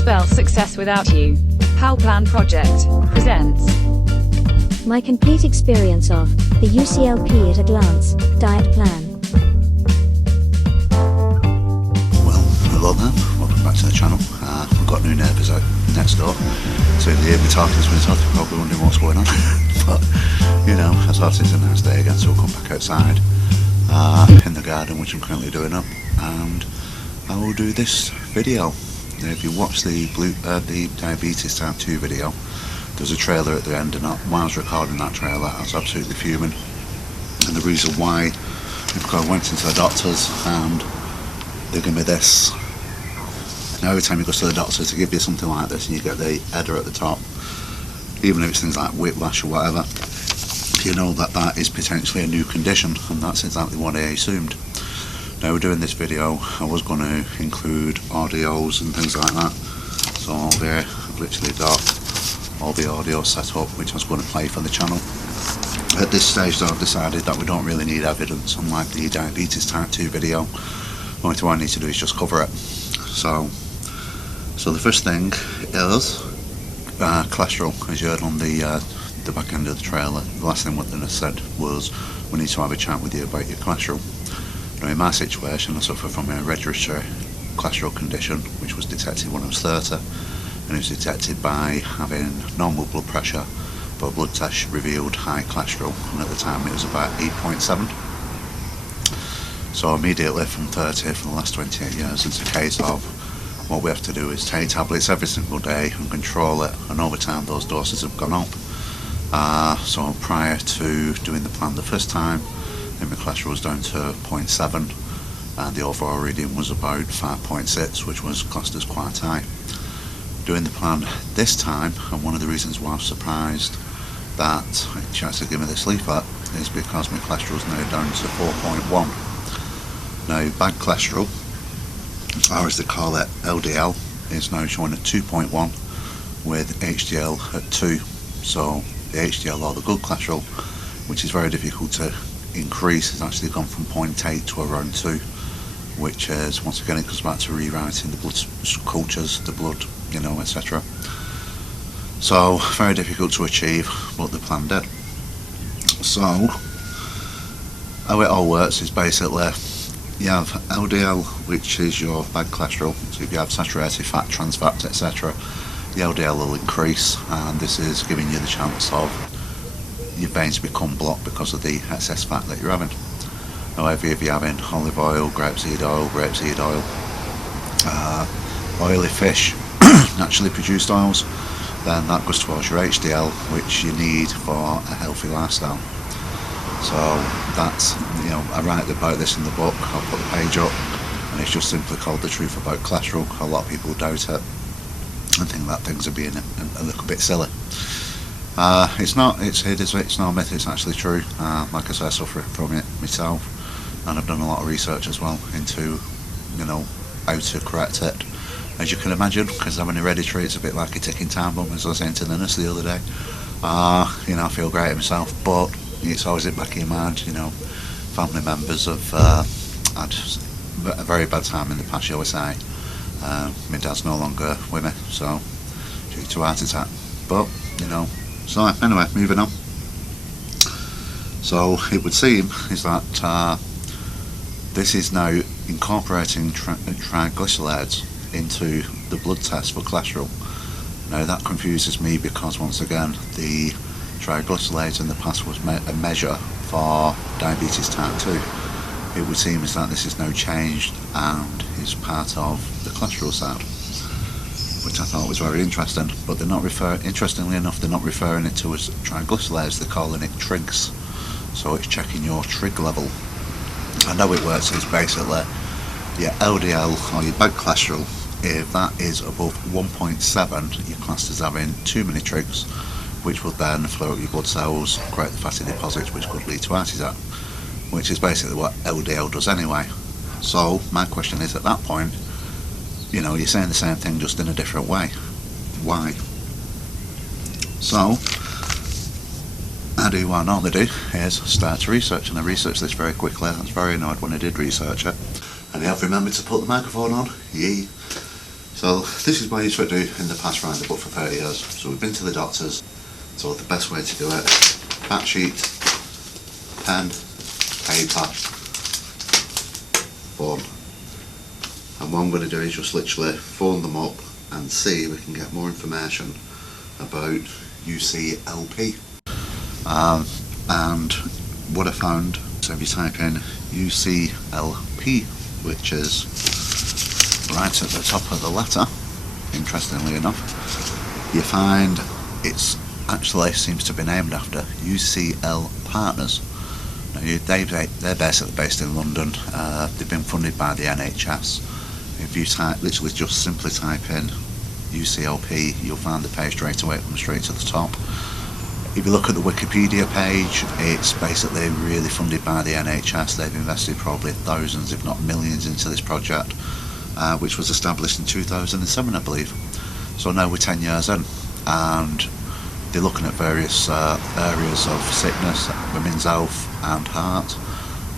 spell success without you. PowerPlan Project presents my complete experience of the U.C.L.P. at a glance diet plan. Well, hello there, welcome back to the channel. We've got new neighbours out next door, so if you hear me talking to myself, you're probably wondering what's going on. But, you know, I thought it's a nice day again, so we'll come back outside in the garden, which I'm currently doing up, and I will do this video. Now, if you watch the diabetes type 2 video, there's a trailer at the end, and while I was recording that trailer I was absolutely fuming. And the reason why is because I went into the doctors and they give me this. Now every time you go to the doctor to give you something like this and you get the header at the top, even if it's things like whiplash or whatever, you know that that is potentially a new condition, and that's exactly what I assumed. Now, doing this video, I was going to include audios and things like that, so there I've literally got all the audio set up which I was going to play for the channel. At this stage though, I've decided that we don't really need evidence, unlike the diabetes type 2 video. Only thing I need to do is just cover it. So the first thing is cholesterol. As you heard on the back end of the trailer, the last thing what they said was we need to have a chat with you about your cholesterol. Now, in my situation, I suffer from a hereditary cholesterol condition which was detected when I was 30, and it was detected by having normal blood pressure, but a blood test revealed high cholesterol, and at the time it was about 8.7. So immediately from 30 for the last 28 years, it's a case of what we have to do is take tablets every single day and control it, and over time those doses have gone up. So prior to doing the plan the first time, my cholesterol was down to 0.7 and the overall reading was about 5.6, which was classed as quite high. Doing the plan this time, and one of the reasons why I was surprised that she actually gave me this leaflet is because my cholesterol is now down to 4.1. Now, bad cholesterol, or as they call it, LDL, is now showing at 2.1 with HDL at 2. So the HDL, or the good cholesterol, which is very difficult to increase, has actually gone from 0.8 to around 2, which is, once again, it comes back to rewriting the blood cultures, the blood, you know, etc. So very difficult to achieve, but the plan did. So how it all works is basically you have LDL, which is your bad cholesterol. So if you have saturated fat, trans fat, etc., the LDL will increase, and this is giving you the chance of your veins become blocked because of the excess fat that you're having. However, if you're having olive oil, grapeseed oil, oily fish, naturally produced oils, then that goes towards your HDL, which you need for a healthy lifestyle. So that's, you know, I write about this in the book. I'll put the page up, and it's just simply called The Truth About Cholesterol. A lot of people doubt it and think that things are being a little bit silly. It's not. It's no myth. It's actually true. Like I say, I suffer from it myself, and I've done a lot of research as well into, you know, how to correct it. As you can imagine, because I'm an hereditary, it's a bit like a ticking time bomb, as I was saying to the nurse the other day. You know, I feel great at myself, but it's always in the back of your mind. You know, family members have had a very bad time in the past, shall we say. My dad's no longer with me, so due to a heart attack. But, you know. So anyway, moving on. So it would seem is that this is now incorporating triglycerides into the blood test for cholesterol. Now that confuses me, because once again the triglycerides in the past was a measure for diabetes type 2. It would seem is that this is now changed and is part of the cholesterol side, which I thought was very interesting. But they're not interestingly enough, they're not referring it to as triglycerides, they're calling it trigs. So it's checking your trig level. And how it works is basically your LDL, or your bad cholesterol, if that is above 1.7, you're classed as having too many trigs, which will then flow up your blood cells, create the fatty deposits, which could lead to heart attack, which is basically what LDL does anyway. So my question is, at that point, you know, you're saying the same thing just in a different way. Why? So I do what I normally do, is start to research, and I researched this very quickly. I was very annoyed when I did research it. And I have remembered to put the microphone on. Yay. So this is what I used to do in the past round the book for 30 years. So we've been to the doctors, so the best way to do it, fact sheet, pen, paper, phone. And what I'm going to do is just literally phone them up and see if we can get more information about U.C.L.P. And what I found, so if you type in U.C.L.P, which is right at the top of the letter, interestingly enough, you find it's actually seems to be named after U.C.L. Partners. Now, they're basically based in London. They've been funded by the NHS. If you literally just simply type in U.C.L.P, you'll find the page straight away. It comes straight to the top. If you look at the Wikipedia page, it's basically really funded by the NHS. They've invested probably thousands, if not millions, into this project, which was established in 2007, I believe. So now we're 10 years in, and they're looking at various areas of sickness, women's health and heart.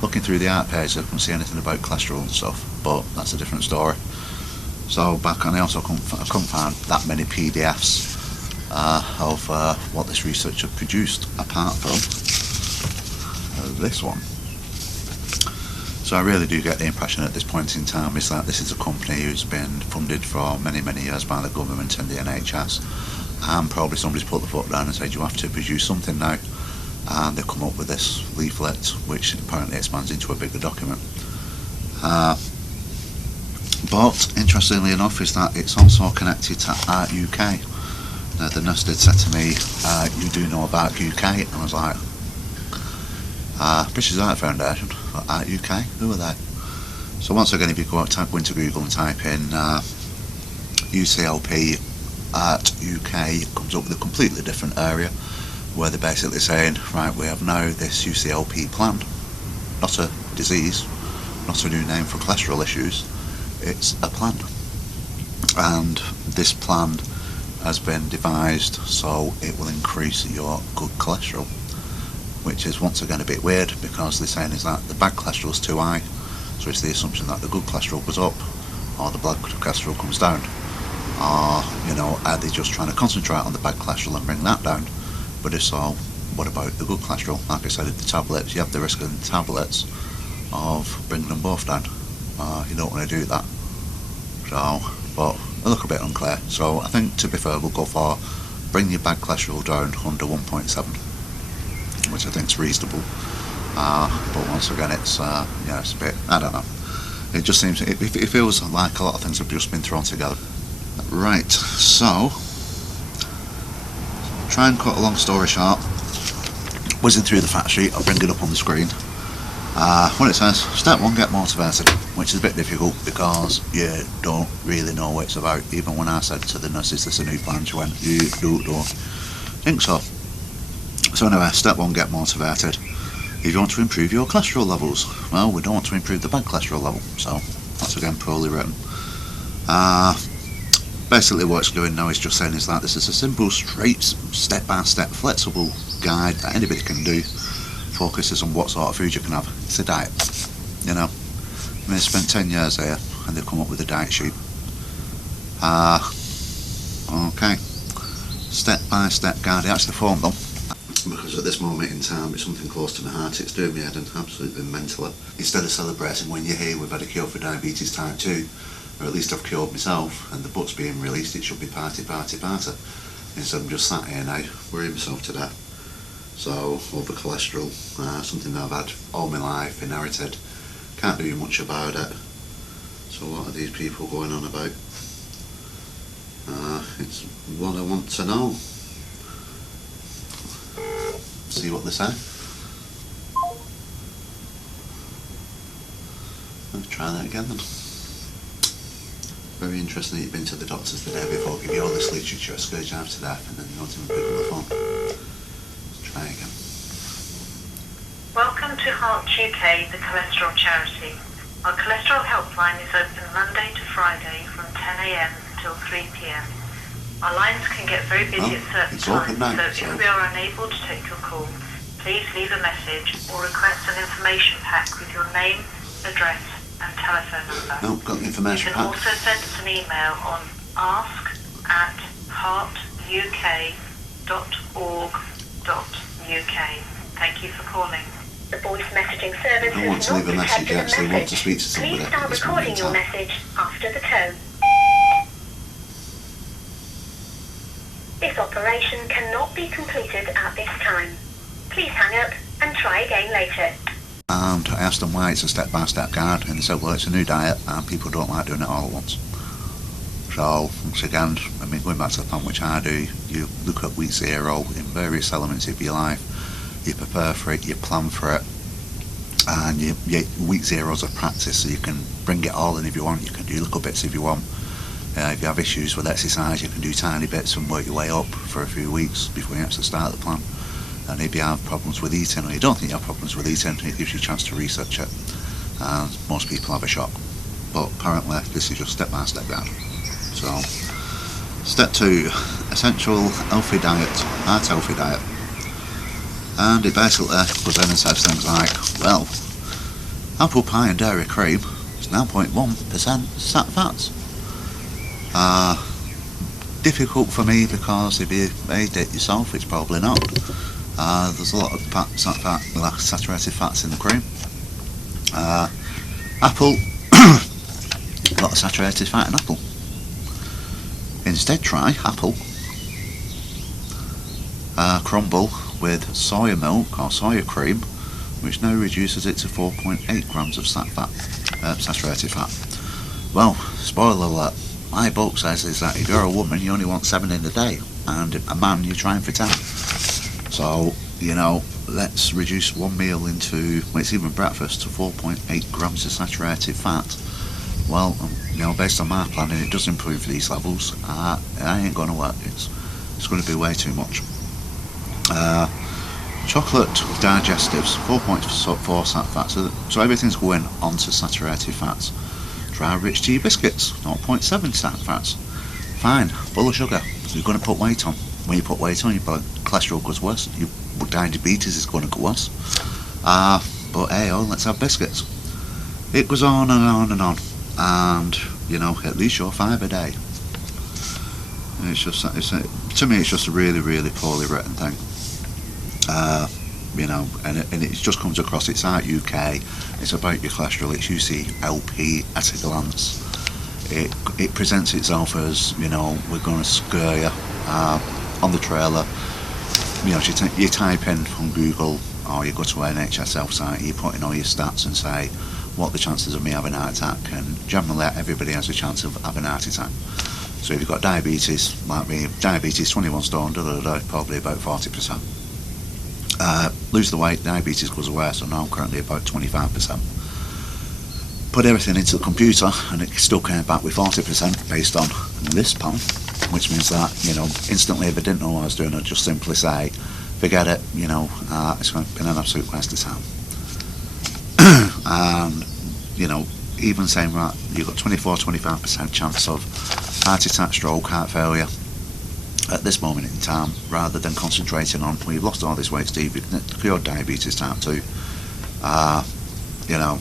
Looking through the art page, I couldn't see anything about cholesterol and stuff, but that's a different story. So back on, I couldn't find that many PDFs of what this research had produced, apart from this one. So I really do get the impression at this point in time is that this is a company who's been funded for many, many years by the government and the NHS, and probably somebody's put the foot down and said you have to produce something now, and they've come up with this leaflet which apparently expands into a bigger document. But interestingly enough is that it's also connected to Art UK. Now the nurse did say to me, you do know about UK? And I was like, British Art Foundation, Art UK, who are they? So once again, if you go into Google and type in U.C.L.P Art UK, it comes up with a completely different area where they're basically saying, right, we have now this U.C.L.P plan, not a disease, not a new name for cholesterol issues, it's a plan. And this plan has been devised so it will increase your good cholesterol, which is once again a bit weird because they're saying is that the bad cholesterol is too high, so it's the assumption that the good cholesterol goes up or the bad cholesterol comes down, or are they just trying to concentrate on the bad cholesterol and bring that down? But if so, what about the good cholesterol? Like I said, the tablets, you have the risk of the tablets of bringing them both down. You don't want to do that. So, but they look a bit unclear. So I think, to be fair, we'll go for bring your bad cholesterol down under 1.7, which I think is reasonable. But once again, it's it's a bit, I don't know. It just seems, it feels like a lot of things have just been thrown together. Right, so try and cut a long story short, whizzing through the fact sheet, I'll bring it up on the screen. What it says, step 1, get motivated, which is a bit difficult because you don't really know what it's about. Even when I said to the nurse, is this a new plan, she went, you don't think so. So anyway, step 1, get motivated. If you want to improve your cholesterol levels, well, we don't want to improve the bad cholesterol level, so that's again poorly written. Basically what it's doing now is just saying is that this is a simple, straight, step-by-step, flexible guide that anybody can do. Focuses on what sort of food you can have. It's a diet, I mean, they spent 10 years here and they've come up with a diet sheet. Okay, step-by-step guide. I actually formed them because at this moment in time it's something close to my heart. It's doing me head in absolutely mentally. Instead of celebrating when you're here, we've had a cure for diabetes type 2, or at least I've cured myself, and the book's being released, it should be party. Instead I'm just sat here now, worrying myself to death. So, over cholesterol, something that I've had all my life, inherited, can't do much about it. So what are these people going on about? It's what I want to know. See what they say. Let's try that again then. Very interesting that you've been to the doctors the day before, give you all this literature, scourge you out to death, and then you don't even pick up the phone. Let's try again. Welcome to Heart UK, the cholesterol charity. Our cholesterol helpline is open Monday to Friday from 10 a.m. until 3 p.m. Our lines can get very busy at certain times, so if we are unable to take your call, please leave a message or request an information pack with your name, address and telephone number. No, got the You information can pack. also send us an email on ask@heartuk.org.uk. Thank you for calling. The voice messaging service I don't want has to leave not a message detected yet, so I want to message. speak to somebody Please at start this recording moment in your time. message after the tone. This operation cannot be completed at this time. Please hang up and try again later. And I asked them why it's a step-by-step guide, and they said, well, it's a new diet and people don't like doing it all at once. So, once again, I mean, going back to the plan which I do, you look at week 0 in various elements of your life, you prepare for it, you plan for it, and week 0 is a practice, so you can bring it all in if you want, you can do little bits if you want. If you have issues with exercise, you can do tiny bits and work your way up for a few weeks before you actually start the plan. And if you have problems with eating, or you don't think you have problems with eating, it gives you a chance to research it. And most people have a shock. But apparently, this is just step-by-step guide. So, step 2, essential healthy diet, heart healthy diet. And it basically goes in and says things like, well, apple pie and dairy cream is 9.1% sat fats. Difficult for me because if you made it yourself, it's probably not. There's a lot of saturated fats in the cream. Apple, a lot of saturated fat in apple. Instead, try apple crumble with soya milk or soya cream, which now reduces it to 4.8 grams of saturated fat. Well, spoiler alert, my book says is that if you're a woman, you only want 7 in a day, and a man, you're trying for 10. So, you know, let's reduce one meal into, well, it's even breakfast, to 4.8 grams of saturated fat. Well, you know, based on my planning, it does improve these levels. It ain't going to work. It's going to be way too much. Chocolate digestives, 4.4 sat fats. So everything's going onto saturated fats. Dry rich tea biscuits, 0.7 sat fats. Fine, full of sugar. You're going to put weight on. When you put weight on, your blood cholesterol goes worse. Your diabetes is going to go worse. But hey, let's have biscuits. It goes on and on and on. And, you know, at least you're 5 a day. And it's just, to me, it's just a really, really poorly written thing. You know, and it just comes across, it's Art UK, it's about your cholesterol, it's U.C.L.P at a glance. It presents itself as, you know, we're going to scare you on the trailer. You know, you type in from Google, or you go to an NHS health site, you put in all your stats and say, what are the chances of me having a heart attack? And generally, everybody has a chance of having a heart attack. So if you've got diabetes, like me, diabetes, 21 stone, probably about 40%. Lose the weight, diabetes goes away, so now I'm currently about 25%. Put everything into the computer, and it still came back with 40% based on this plan, which means that, you know, instantly, if I didn't know what I was doing, I'd just simply say, forget it, you know, it's been an absolute waste of time. And, you know, even saying, right, you've got 24-25% chance of heart attack, stroke, heart failure at this moment in time, rather than concentrating on, well, you've lost all this weight, Steve, you've cured diabetes type 2. You know,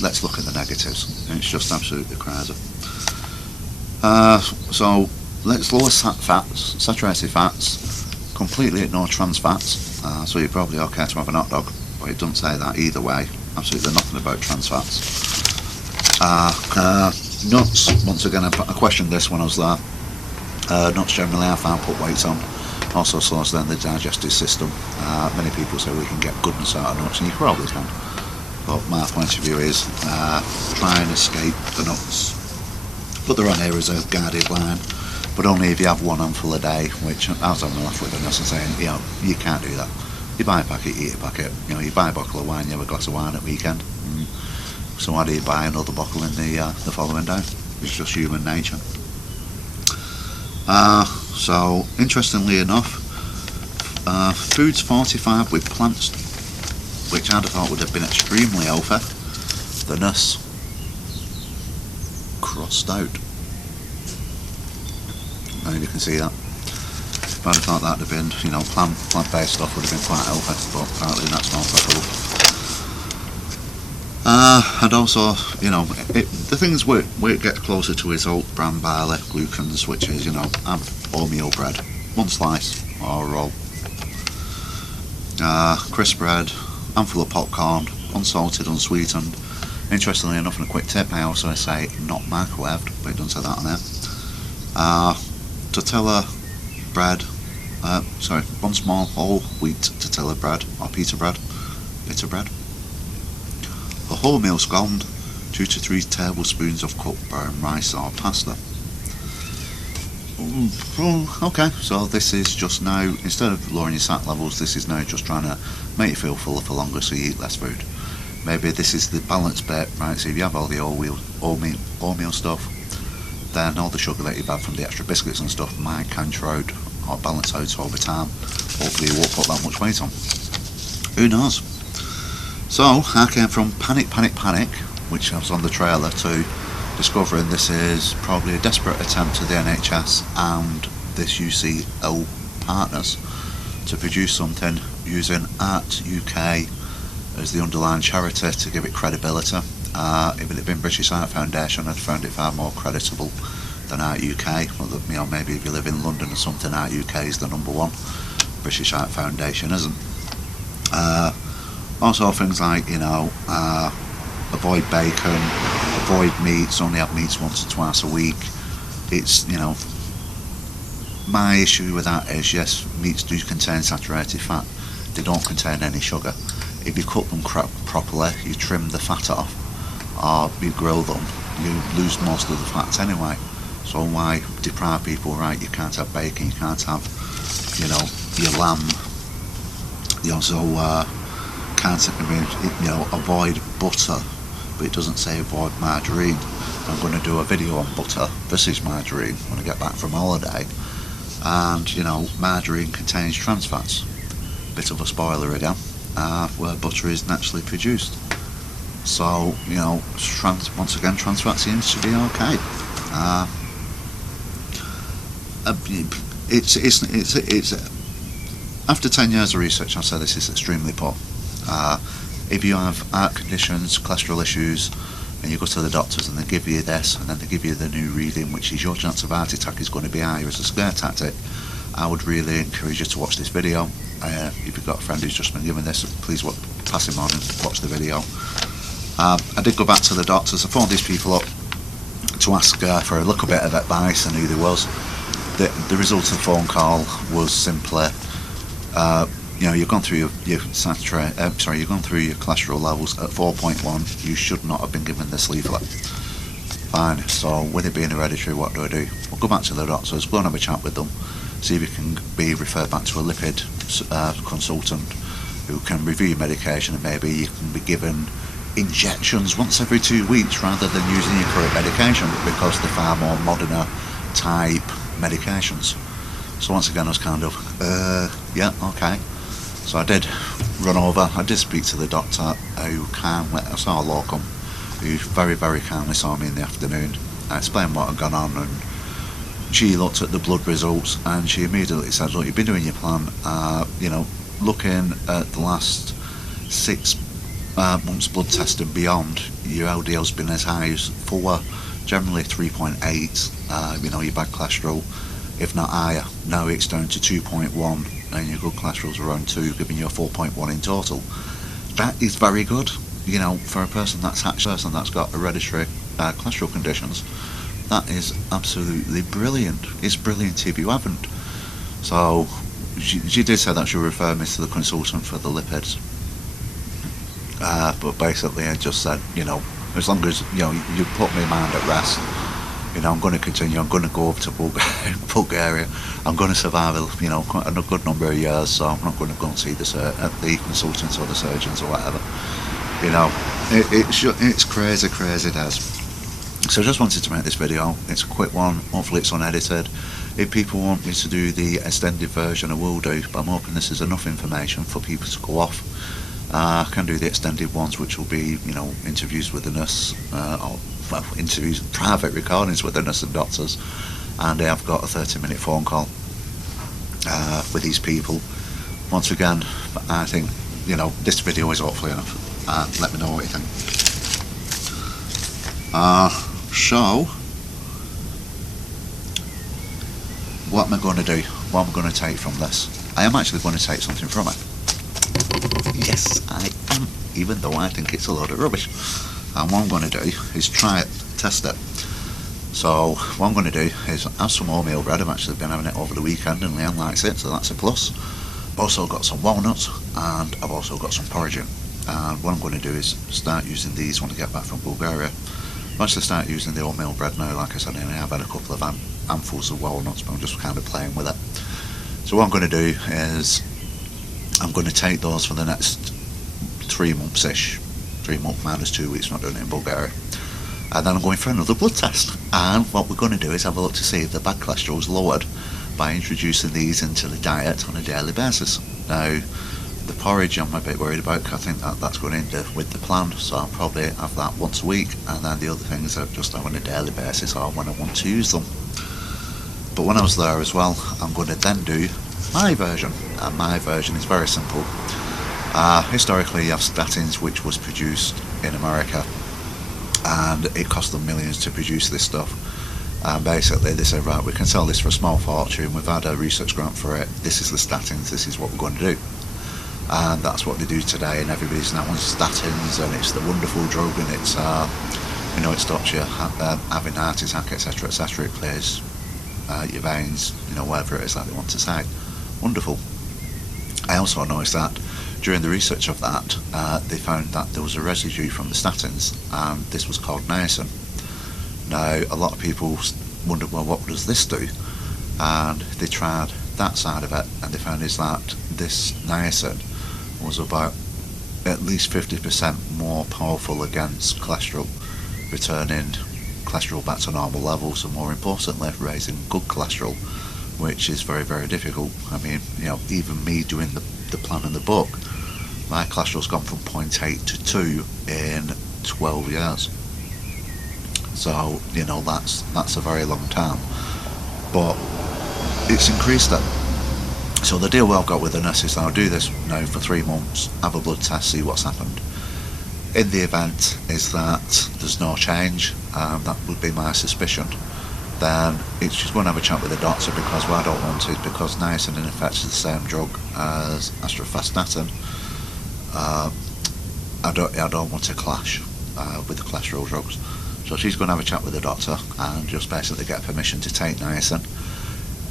let's look at the negatives. It's just absolutely crazy. So let's lower saturated fats, completely ignore trans fats. So you're probably okay to have an hot dog, but it doesn't say that either way. Absolutely nothing about trans fats. Nuts, once again, I questioned this when I was there. Nuts generally I found put weight on, also slows down the digestive system. Many people say we can get goodness out of nuts, and you probably can. But my point of view is, try and escape the nuts. Put there on here as a guided line, but only if you have one handful a day, which I was having a laugh with the nurse and saying, you know, you can't do that. You buy a packet, you eat a packet. You know, you buy a bottle of wine, you have a glass of wine at weekend. So why do you buy another bottle in the following day? It's just human nature. So, interestingly enough, foods fortified with plants, which I'd have thought would have been extremely healthy, the nurse crossed out. Now you can see that. I'd have thought that would have been, you know, plant-based stuff would have been quite healthy, but apparently that's not possible. And also, you know, the things where it gets closer to his oat bran barley glucans, which is, you know, have wholemeal bread, 1 slice or a roll, crisp bread, handful of popcorn, unsalted, unsweetened. Interestingly enough, and a quick tip, I also say not microwaved, but it doesn't say that on there. Tortilla bread, 1 small whole wheat tortilla bread or pita bread, a wholemeal scone, 2 to 3 tablespoons of cooked brown rice or pasta. Okay, so this is just now, instead of lowering your SAT levels, this is now just trying to make you feel fuller for longer so you eat less food. Maybe this is the balanced bit, right? So if you have all the wholemeal stuff, then all the sugar that you've had from the extra biscuits and stuff might cancel out or balance out over time. Hopefully you won't put that much weight on. Who knows? So I came from panic, which I was on the trailer, to discovering this is probably a desperate attempt of the NHS and this U.C.L.P partners to produce something using Art UK as the underlying charity to give it credibility. If it had been British Art Foundation, I'd found it far more creditable than Art UK. Well, you know, maybe if you live in London or something, Art UK is the #1. British Art Foundation isn't. Also things like, you know, avoid bacon, avoid meats, only have meats once or twice a week. It's, you know, my issue with that is, yes, meats do contain saturated fat, they don't contain any sugar. If you cook them properly, you trim the fat off, or you grill them, you lose most of the fats anyway. So why deprive people, right, you can't have bacon, you can't have, you know, your lamb. You also can't, you know, avoid butter, but it doesn't say avoid margarine. I'm going to do a video on butter versus margarine when I get back from holiday. And, you know, margarine contains trans fats. Bit of a spoiler again, where butter is naturally produced. So, you know, once again, trans fat seems to be okay. It's after 10 years of research, I'd say this is extremely poor. If you have heart conditions, cholesterol issues, and you go to the doctors and they give you this, and then they give you the new reading, which is your chance of heart attack is going to be higher as a scare tactic, I would really encourage you to watch this video. If you've got a friend who's just been given this, please pass him on and watch the video. I did go back to the doctors. I phoned these people up to ask for a little bit of advice and who they was. The result of the phone call was simply, you know, you've gone through your cholesterol levels at 4.1. You should not have been given this leaflet. Fine. So with it being hereditary, what do I do? We'll go back to the doctors, go and have a chat with them, see if you can be referred back to a lipid consultant who can review your medication, and maybe you can be given injections once every 2 weeks rather than using your current medication, because they're far more moderner type medications. So once again I was kind of, yeah, okay. So I did run over, I did speak to the doctor who I saw a locum who very, very kindly saw me in the afternoon. I explained what had gone on, and she looked at the blood results and she immediately said, look, you've been doing your plan, you know, looking at the last 6 months blood test and beyond, your LDL's been as high as 4, generally 3.8, you know, your bad cholesterol, if not higher. Now it's down to 2.1 and your good cholesterol's around 2, giving you a 4.1 in total. That is very good, you know, for a person that's got hereditary cholesterol conditions. That is absolutely brilliant. It's brilliant if you haven't. So she did say that she'll refer me to the consultant for the lipids. But basically I just said, you know, as long as, you know, you put my mind at rest, you know, I'm going to continue, I'm going to go over to Bulgaria, I'm going to survive, you know, quite a good number of years, so I'm not going to go and see the consultants or the surgeons or whatever. You know, it's crazy days. So I just wanted to make this video. It's a quick one, hopefully it's unedited. If people want me to do the extended version, I will do, but I'm hoping this is enough information for people to go off. I can do the extended ones, which will be, you know, interviews with the nurse, interviews, private recordings with the nurse and doctors, and I've got a 30-minute phone call with these people. Once again, I think, you know, this video is hopefully enough. Let me know what you think. So, what am I going to do? What am I going to take from this? I am actually going to take something from it. Yes, I am, even though I think it's a load of rubbish. And what I'm going to do is try it, test it. So what I'm going to do is have some wholemeal bread. I've actually been having it over the weekend and Leanne likes it, so that's a plus. I've also got some walnuts and I've also got some porridging. And what I'm going to do is start using these when I get back from Bulgaria. I'll actually start using the oatmeal bread now. Like I said, I have had a couple of handfuls of walnuts, but I'm just kind of playing with it. So what I'm going to do is I'm going to take those for the next 3 months-ish. 3 months minus 2 weeks, not doing it in Bulgaria. And then I'm going for another blood test. And what we're going to do is have a look to see if the bad cholesterol is lowered by introducing these into the diet on a daily basis. Now, the porridge I'm a bit worried about because I think that's going in with the plan, so I'll probably have that once a week, and then the other things are just on a daily basis or when I want to use them. But when I was there as well, I'm going to then do my version, and my version is very simple. Historically, you have statins, which was produced in America, and it cost them millions to produce this stuff. And basically they said, right, we can sell this for a small fortune, we've had a research grant for it, this is the statins, this is what we're going to do. And that's what they do today, and everybody's now on statins, and it's the wonderful drug, and it's it stops you having heart attack, etc, etc. It clears your veins, whatever it is that they want to say. Wonderful. I also noticed that during the research of that, they found that there was a residue from the statins, and this was called niacin. Now, a lot of people wondered, well, what does this do? And they tried that side of it, and they found is that this niacin was about at least 50% more powerful against cholesterol, returning cholesterol back to normal levels, and more importantly, raising good cholesterol, which is very, very difficult. I mean, even me doing the plan in the book, my cholesterol's gone from 0.8 to 2 in 12 years. So, that's a very long time. But it's increased it. So the deal I've got with the nurse is that I'll do this now for 3 months, have a blood test, see what's happened. In the event is that there's no change, that would be my suspicion, then it's just going to have a chat with the doctor, because what I don't want is, because niacin in effect is the same drug as atorvastatin, I don't want to clash with the cholesterol drugs. So she's going to have a chat with the doctor and just basically get permission to take niacin.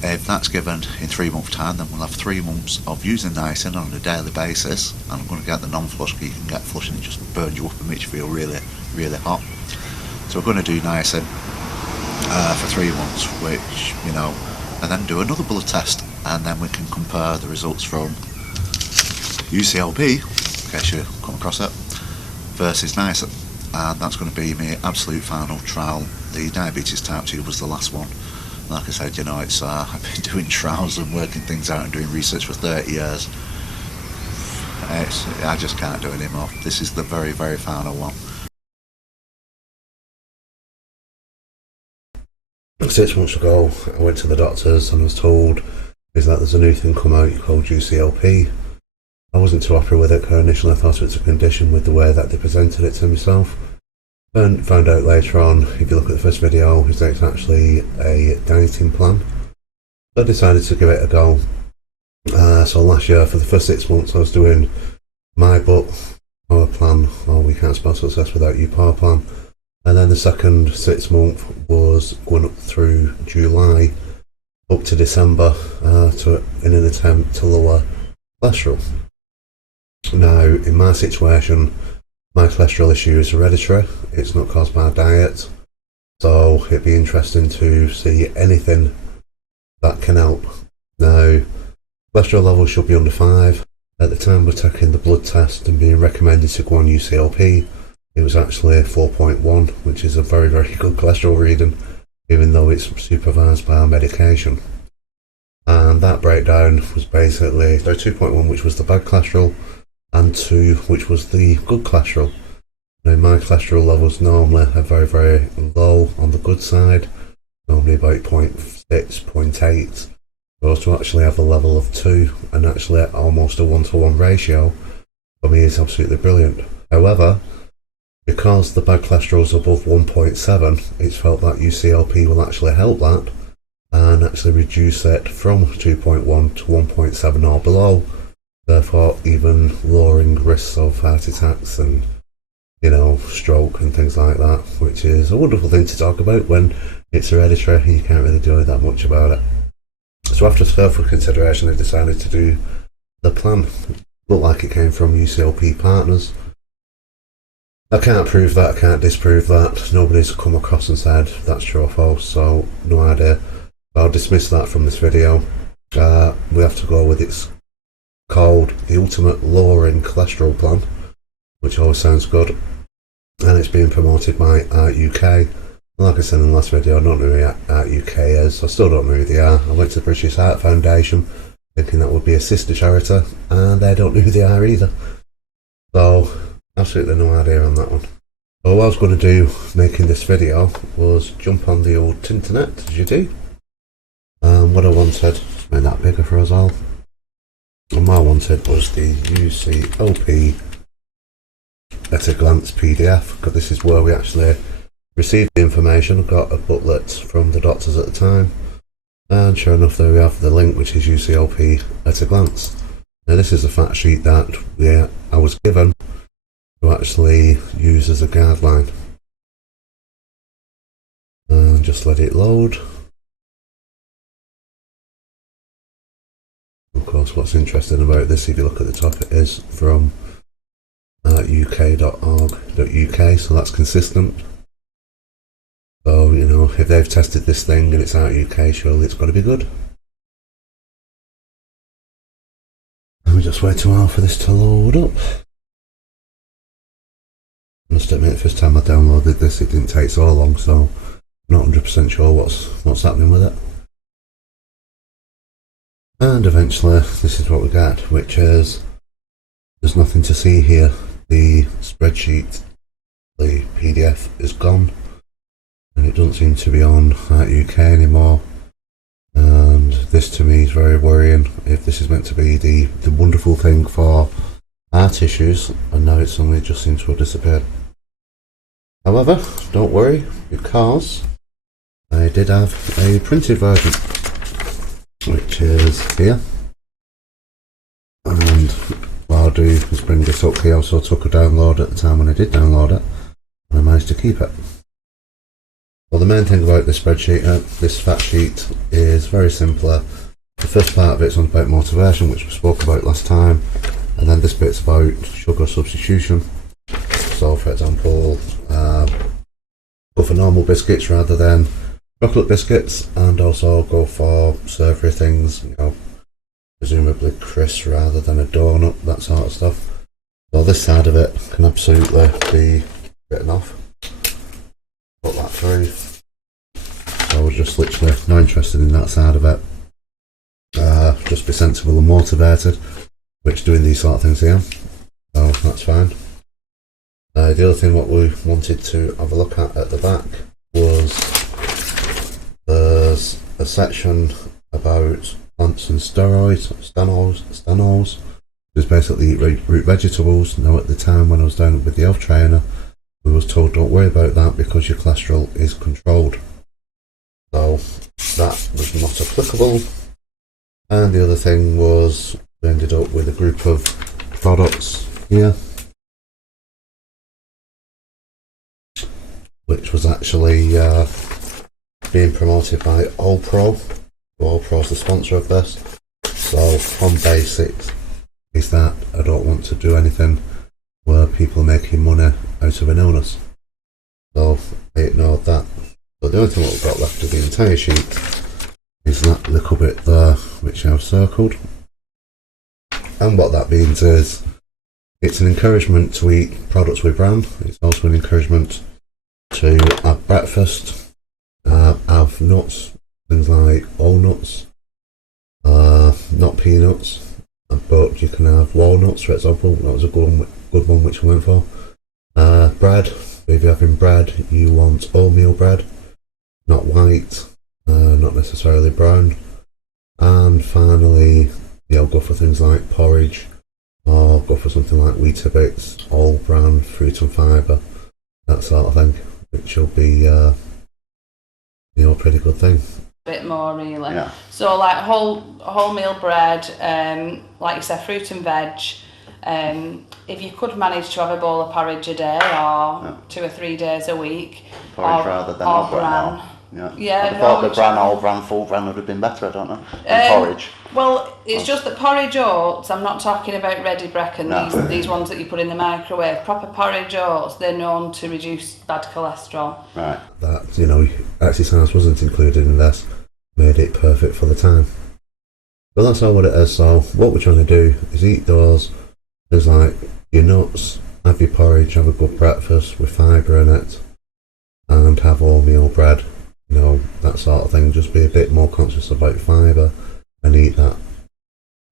If that's given in 3 months' time, then we'll have 3 months of using niacin on a daily basis, and I'm going to get the non-flush, because you can get flush and it just burns you up and makes you feel really, really hot. So we're going to do niacin for 3 months, which, and then do another blood test, and then we can compare the results from U.C.L.P, in case you come across it, versus niacin. And that's going to be my absolute final trial. The diabetes type 2 was the last one. Like I said, it's I've been doing trials and working things out and doing research for 30 years. I just can't do it anymore. This is the very, very final one. 6 months ago, I went to the doctors and was told that there's a new thing come out called U.C.L.P. I wasn't too happy with it, because initially I thought it was a condition with the way that they presented it to myself. And found out later on, if you look at the first video, is that it's actually a dieting plan. So I decided to give it a go. So last year, for the first 6 months, I was doing my book, PowerPlan, or We Can't Spell Success Without You, PowerPlan. And then the second 6 month was going up through July, up to December, in an attempt to lower cholesterol. Now, in my situation, my cholesterol issue is hereditary, it's not caused by diet, so it'd be interesting to see anything that can help. Now, cholesterol levels should be under 5. At the time we're taking the blood test and being recommended to go on U.C.L.P, it was actually 4.1, which is a very, very good cholesterol reading, even though it's supervised by our medication. And that breakdown was basically 2.1, which was the bad cholesterol, and 2, which was the good cholesterol. Now, my cholesterol levels normally are very, very low on the good side, normally about 0.6, 0.8. So to actually have a level of 2 and actually almost a 1-to-1 ratio, for me is absolutely brilliant. However, because the bad cholesterol is above 1.7, it's felt that U.C.L.P will actually help that and actually reduce it from 2.1 to 1.7 or below, therefore even lowering risks of heart attacks and, you know, stroke and things like that, which is a wonderful thing to talk about when it's hereditary and you can't really do that much about it. So after careful consideration, I decided to do the plan. Looked like it came from U.C.L.P partners. I can't prove that, I can't disprove that. Nobody's come across and said that's true or false, so no idea. I'll dismiss that from this video. We have to go with it's called the Ultimate Lowering Cholesterol Plan, which always sounds good, and it's being promoted by Art UK. Like I said in the last video, I don't know who Art UK is, I still don't know who they are. I went to the British Heart Foundation thinking that would be a sister charity, and they don't know who they are either. So, absolutely no idea on that one. So what I was going to do making this video was jump on the old internet, as you do. What I wanted, to make that bigger for us all, and what I wanted was the U.C.L.P at a glance PDF, because this is where we actually received the information. I got a booklet from the doctors at the time, and sure enough there we have the link, which is U.C.L.P at a glance. Now this is a fact sheet that I was given to actually use as a guideline, and just let it load. Of course, what's interesting about this, if you look at the top, it is from uk.org.uk, so that's consistent. So, you know, if they've tested this thing and it's out UK, surely it's got to be good. And we just wait a while for this to load up. I must admit, the first time I downloaded this, it didn't take so long, so I'm not 100% sure what's happening with it. And eventually, this is what we get, which is, there's nothing to see here. The spreadsheet, the PDF is gone, and it doesn't seem to be on UK anymore. And this to me is very worrying, if this is meant to be the wonderful thing for heart issues, and now it suddenly just seems to have disappeared. However, don't worry, because I did have a printed version, which is here. And what I'll do is bring this up here. I also took a download at the time when I did download it, and I managed to keep it. Well, the main thing about this spreadsheet, this fact sheet, is very simple. The first part of it's on about motivation, which we spoke about last time, and then this bit's about sugar substitution. So, for example, go for normal biscuits rather than chocolate biscuits, and also go for savoury things, you know, presumably crisps rather than a donut, that sort of stuff. So this side of it can absolutely be written off. Put that through. So I was just literally not interested in that side of it. Just be sensible and motivated, which doing these sort of things here. So that's fine. The other thing what we wanted to have a look at the back was there's a section about plants and stanols, which is basically root vegetables. Now at the time when I was down with the health trainer, we was told don't worry about that because your cholesterol is controlled. So that was not applicable. And the other thing was we ended up with a group of products here, which was actually being promoted by All-Pro. All-Pro's the sponsor of this. So on basics is that I don't want to do anything where people are making money out of an illness. So I ignored that. But the only thing what we've got left of the entire sheet is that little bit there, which I've circled. And what that means is it's an encouragement to eat products with bran. It's also an encouragement to have breakfast, have nuts, things like walnuts, not peanuts, but you can have walnuts, for example. That was a good one which we went for. Bread, if you're having bread, you want wholemeal bread, not white, not necessarily brown. And finally, you'll go for things like porridge, or go for something like Weetabix, all bran, fruit and fibre. that sort of thing, which will be a pretty good thing. Bit more really. Yeah. So like wholemeal bread, like you said, fruit and veg. If you could manage to have a bowl of porridge a day or 2 or 3 days a week, Porridge rather than all bran. Yeah, I thought the bran, all bran, full bran would have been better, I don't know. Porridge. Well, it's just that porridge oats, I'm not talking about ready brecken, No. these ones that you put in the microwave. Proper porridge oats, they're known to reduce bad cholesterol. Right. That, you know, exercise wasn't included in this, made it perfect for the time. But that's all what it is. So what we're trying to do is eat those. There's like your nuts, have your porridge, have a good breakfast with fibre in it, and have wholemeal bread. You know, that sort of thing. Just be a bit more conscious about fibre and eat that.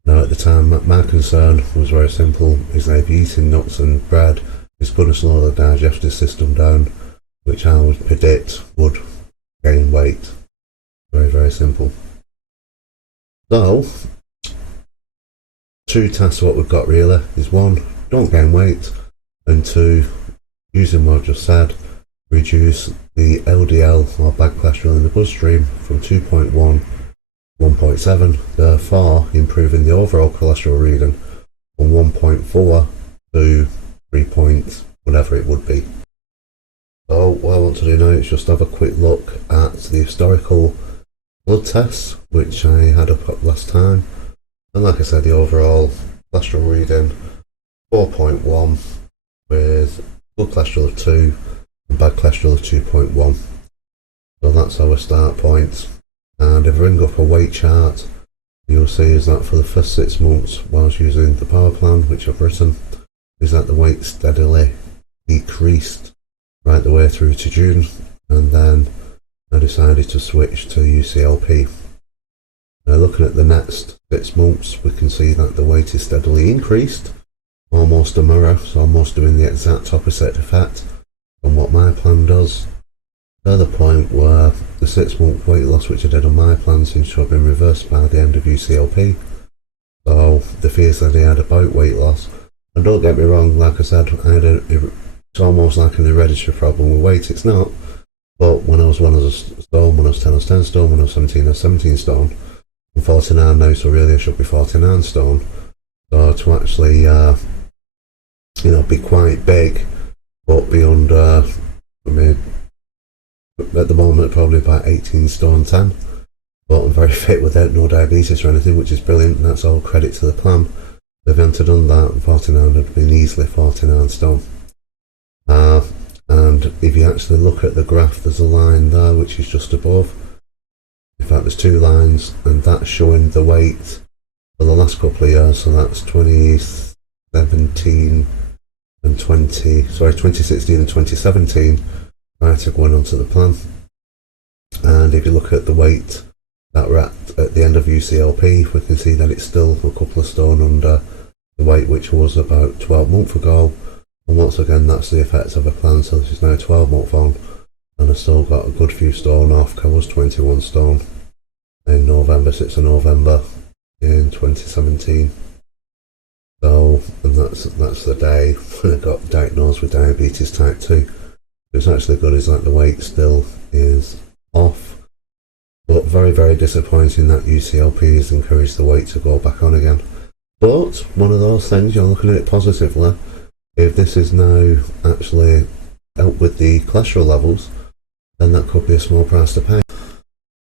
Now at the time, my concern was very simple, is that if you're eating nuts and bread, it's going to slow the digestive system down, which I would predict would gain weight. Very, very simple. So, 2 tasks what we've got really is 1, don't gain weight, and 2, using what I've just said, reduce the LDL or bad cholesterol in the bloodstream from 2.1 to 1.7, therefore improving the overall cholesterol reading from 1.4 to 3 point whatever it would be. So what I want to do now is just have a quick look at the historical blood tests which I had up last time, and like I said, the overall cholesterol reading 4.1 with good cholesterol of 2 and bad cholesterol of 2.1. So that's our start point. And if I bring up a weight chart, you'll see is that for the first 6 months while I was using the PowerPlan which I've written, is that the weight steadily decreased right the way through to June, and then I decided to switch to U.C.L.P. Now looking at the next 6 months, we can see that the weight is steadily increased, almost a mirror, so almost doing the exact opposite effect from what my plan does. To the point where the 6 month weight loss which I did on my plan seems to have been reversed by the end of U.C.L.P. So the fears that I had about weight loss, and don't get me wrong, like I said, it's almost like an hereditary problem with weight. It's not, but when I was 1 I was a stone, when I was 10 I was 10 stone, when I was 17 I was 17 stone. I'm 49 now, so really I should be 49 stone. So to actually, be quite big, but be under, at the moment probably about 18 stone 10. But I'm very fit without no diabetes or anything, which is brilliant, and that's all credit to the plan. If I hadn't done that, 49 would have been easily 49 stone. And if you actually look at the graph, there's a line there which is just above. In fact, there's 2 lines, and that's showing the weight for the last couple of years. So that's 2016 and 2017 prior to going onto the plan. And if you look at the weight that we're at the end of U.C.L.P, we can see that it's still a couple of stone under the weight which was about 12 months ago. And once again, that's the effect of a plan. So this is now 12 months on, and I still got a good few stone off. I was 21 stone in November, 6th of November in 2017. So, and that's the day when I got diagnosed with diabetes type 2. It's actually good is that the weight still is off, but very, very disappointing that U.C.L.P has encouraged the weight to go back on again. But one of those things, you're looking at it positively. If this is now actually help with the cholesterol levels, then that could be a small price to pay.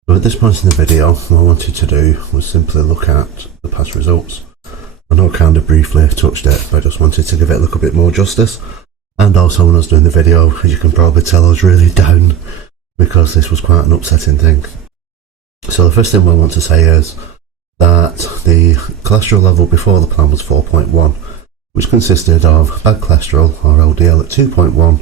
So at this point in the video, what I wanted to do was simply look at the past results. I know I kind of briefly touched it, but I just wanted to give it a little bit more justice. And also when I was doing the video, as you can probably tell, I was really down because this was quite an upsetting thing. So the first thing I want to say is that the cholesterol level before the plan was 4.1, which consisted of bad cholesterol or LDL at 2.1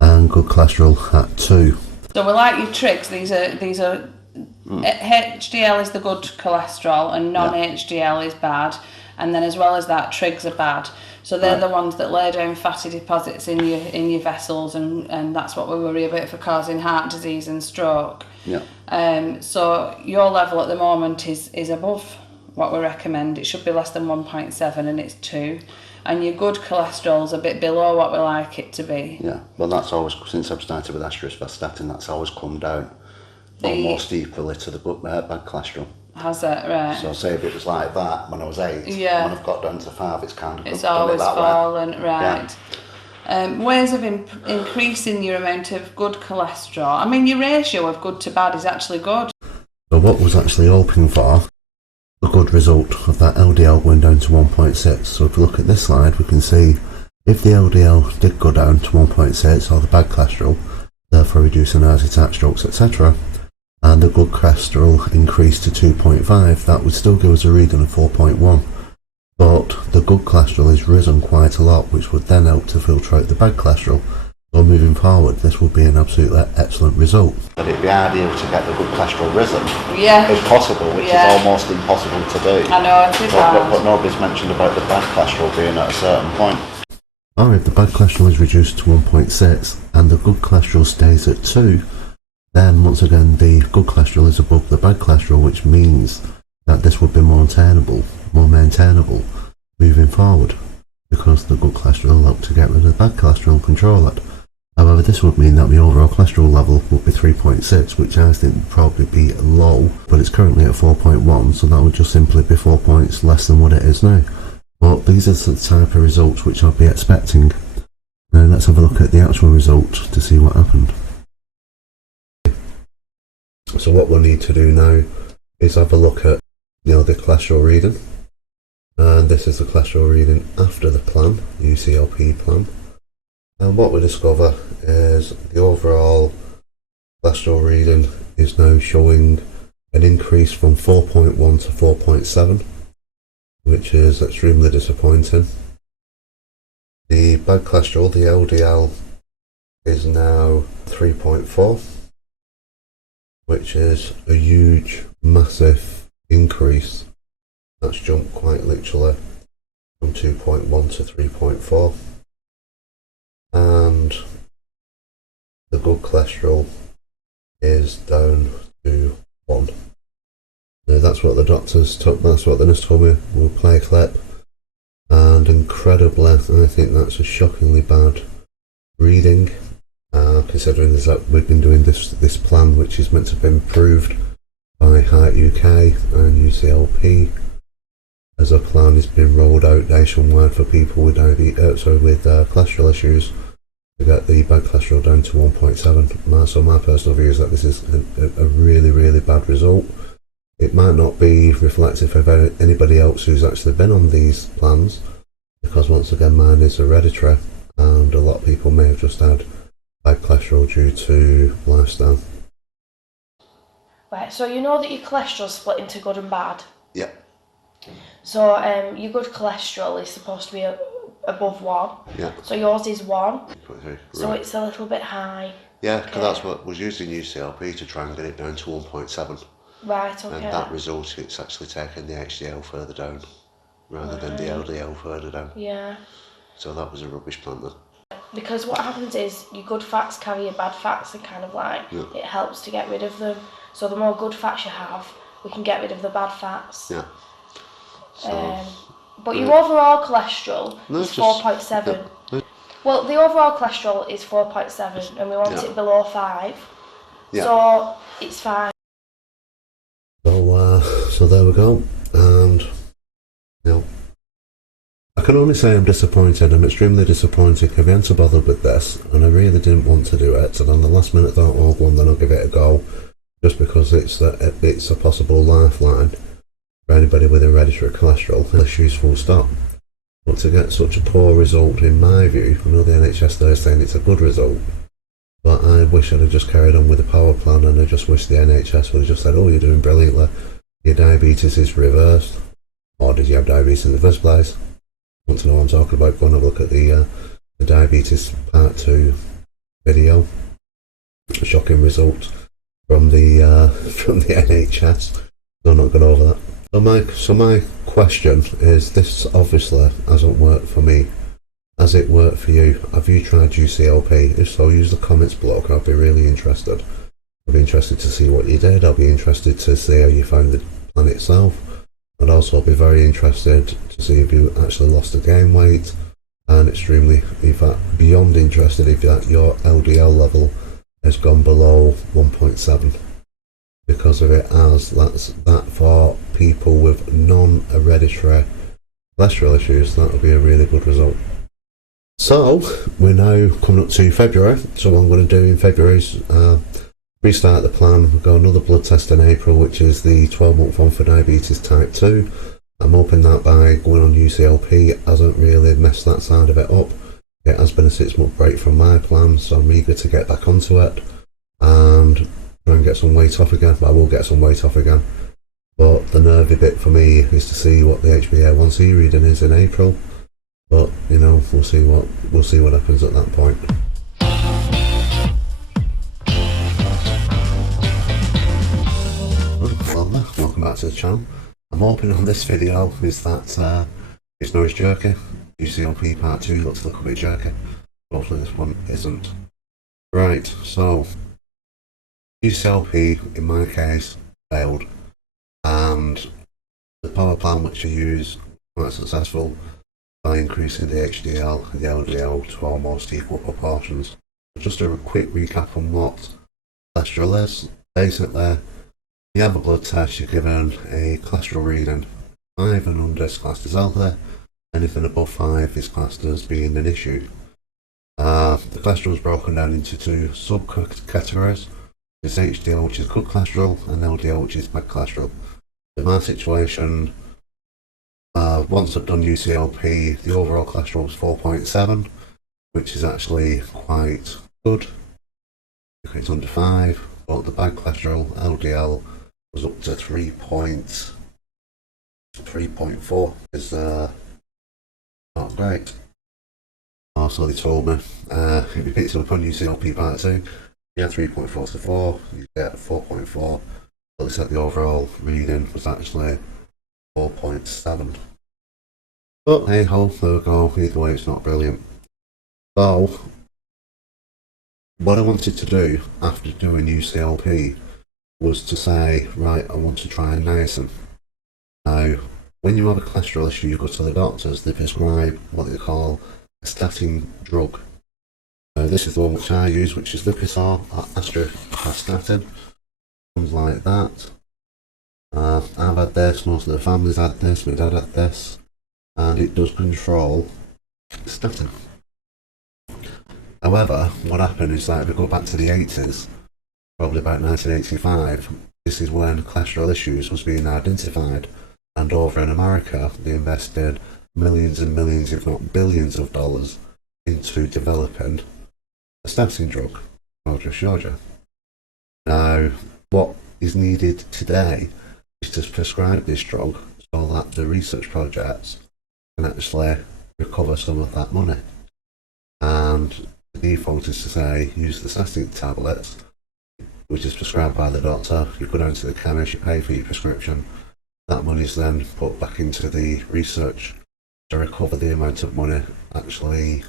and good cholesterol at 2. So we like your tricks. These are HDL is the good cholesterol and non-HDL is bad, and then as well as that, trigs are bad. So they're the ones that lay down fatty deposits in your vessels, and that's what we worry about for causing heart disease and stroke. Yeah. So your level at the moment is above what we recommend. It should be less than 1.7 and it's 2. and your good cholesterol's a bit below what we like it to be. Yeah, well that's always, since I've started with atorvastatin, that's always come down almost equally to the bad cholesterol. Has it? Right. So say if it was like that when I was 8, Yeah. when I've got down to 5, it's kind of It's done always it that fallen, way. right. Ways of increasing your amount of good cholesterol. I mean, your ratio of good to bad is actually good. So what was actually hoping for, a good result of that LDL going down to 1.6. So if we look at this slide, we can see if the LDL did go down to 1.6, or the bad cholesterol, therefore reducing heart attack, strokes, etc., and the good cholesterol increased to 2.5, that would still give us a reading of 4.1. But the good cholesterol has risen quite a lot, which would then help to filter out the bad cholesterol. So moving forward, this would be an absolutely excellent result. But it'd be ideal to get the good cholesterol risen, if possible, which is almost impossible to do. I know, it is but nobody's mentioned about the bad cholesterol being at a certain point. Or if the bad cholesterol is reduced to 1.6 and the good cholesterol stays at 2, then once again the good cholesterol is above the bad cholesterol, which means that this would be more maintainable moving forward, because the good cholesterol will help to get rid of the bad cholesterol and control it. However, this would mean that the overall cholesterol level would be 3.6, which I think would probably be low, but it's currently at 4.1, so that would just simply be 4 points less than what it is now. But these are the type of results which I'd be expecting. Now let's have a look at the actual result to see what happened. So what we'll need to do now is have a look at the cholesterol reading, and this is the cholesterol reading after the plan, the U.C.L.P plan, and what we discover is the overall cholesterol reading is now showing an increase from 4.1 to 4.7, which is extremely disappointing. The bad cholesterol, the LDL, is now 3.4, which is a huge, massive increase. That's jumped quite literally from 2.1 to 3.4. And the good cholesterol is down to 1. Now that's what the that's what the nurse told me. We'll play a clip. And incredibly, I think that's a shockingly bad reading. Considering that we've been doing this plan, which is meant to be improved by Heart UK and U.C.L.P, as a plan is being rolled out nationwide for people with cholesterol issues, to get the bad cholesterol down to 1.7. So my personal view is that this is a really, really bad result. It might not be reflective of anybody else who's actually been on these plans, because once again mine is hereditary, and a lot of people may have just had bad cholesterol due to lifestyle. Right, so you know that your cholesterol's split into good and bad? Yeah. So your good cholesterol is supposed to be above 1. Yeah. So yours is 1. Right. So it's a little bit high. Yeah, because that's what was used in U.C.L.P to try and get it down to 1.7. Right, okay. And that result, it's actually taken the HDL further down rather than the LDL further down. Yeah. So that was a rubbish plan then. Because what happens is your good fats carry your bad fats, and kind of like it helps to get rid of them. So the more good fats you have, we can get rid of the bad fats. Yeah. So, but your overall cholesterol is 4.7. Yeah. Well, the overall cholesterol is 4.7, and we want it below 5. Yeah. So it's fine. So there we go, and I can only say I'm disappointed. I'm extremely disappointed. I hadn't bothered with this, and I really didn't want to do it. And on the last minute, thought, oh, well, then I'll give it a go, just because it's a possible lifeline for anybody with hereditary cholesterol issues. Full stop. But to get such a poor result, in my view, I know the NHS there is saying it's a good result, but I wish I'd have just carried on with the PowerPlan, and I just wish the NHS would have just said, oh, you're doing brilliantly. Your diabetes is reversed. Or did you have diabetes in the first place? Want to know what I'm talking about? Go and have a look at the diabetes part 2 video. A shocking result from the NHS. So I'm not going over that. So my question is, this obviously hasn't worked for me. Has it worked for you? Have you tried U.C.L.P? If so, use the comments below. I'll be really interested. I'll be interested to see what you did. I'll be interested to see how you found the plan itself. I'd also be very interested to see if you actually lost the gain weight, and extremely, in fact, beyond interested if that your LDL level has gone below 1.7. Because if it has, that for people with non-hereditary cholesterol issues, that would be a really good result. So we're now coming up to February, so what I'm going to do in February is restart the plan. We've got another blood test in April, which is the 12-month one for diabetes type 2. I'm hoping that by going on U.C.L.P. it hasn't really messed that side of it up. It has been a 6-month break from my plan, so I'm eager to get back onto it and try and get some weight off again. I will get some weight off again, but the nervy bit for me is to see what the HbA1c reading is in April. But you know, we'll see what happens at that point. Well, welcome back to the channel. I'm hoping on this video is that it's no jerky. U.C.L.P part 2 looks a little bit jerky. Hopefully this one isn't. Right, so U.C.L.P in my case failed, and the PowerPlan which I use quite successful by increasing the HDL and the LDL to almost equal proportions. Just a quick recap on what cholesterol is. Basically, you have a blood test, you're given a cholesterol reading. 5 and under is classed as healthy, anything above 5 is classed as being an issue. The cholesterol is broken down into 2 subcategories. It's HDL, which is good cholesterol, and LDL, which is bad cholesterol. In my situation, once I've done U.C.L.P, the overall cholesterol was 4.7, which is actually quite good. It's under 5, but the bad cholesterol, LDL, was up to 3.4, is not great. Also, they told me if you picked up on U.C.L.P part 2, you had 3.4 to 4, you get 4.4, but they said the overall reading was actually 4.7. But hey ho, there we go, either way it's not brilliant. So, what I wanted to do after doing U.C.L.P was to say, right, I want to try niacin. Now, when you have a cholesterol issue, you go to the doctors, they prescribe what they call a statin drug. This is the one which I use, which is Lipitor or atorvastatin, things like that. I've had this, most of the family's had this, my dad had this, and it does control the statin. However, what happened is that if we go back to the 80s, probably about 1985, this is when cholesterol issues was being identified, and over in America they invested millions and millions, if not billions of dollars into developing a statin drug. I'll just show you. Now, what is needed today is to prescribe this drug so that the research projects can actually recover some of that money. And the default is to say, use the statin tablets, which is prescribed by the doctor. You go down to the chemist, you pay for your prescription. That money is then put back into the research to recover the amount of money actually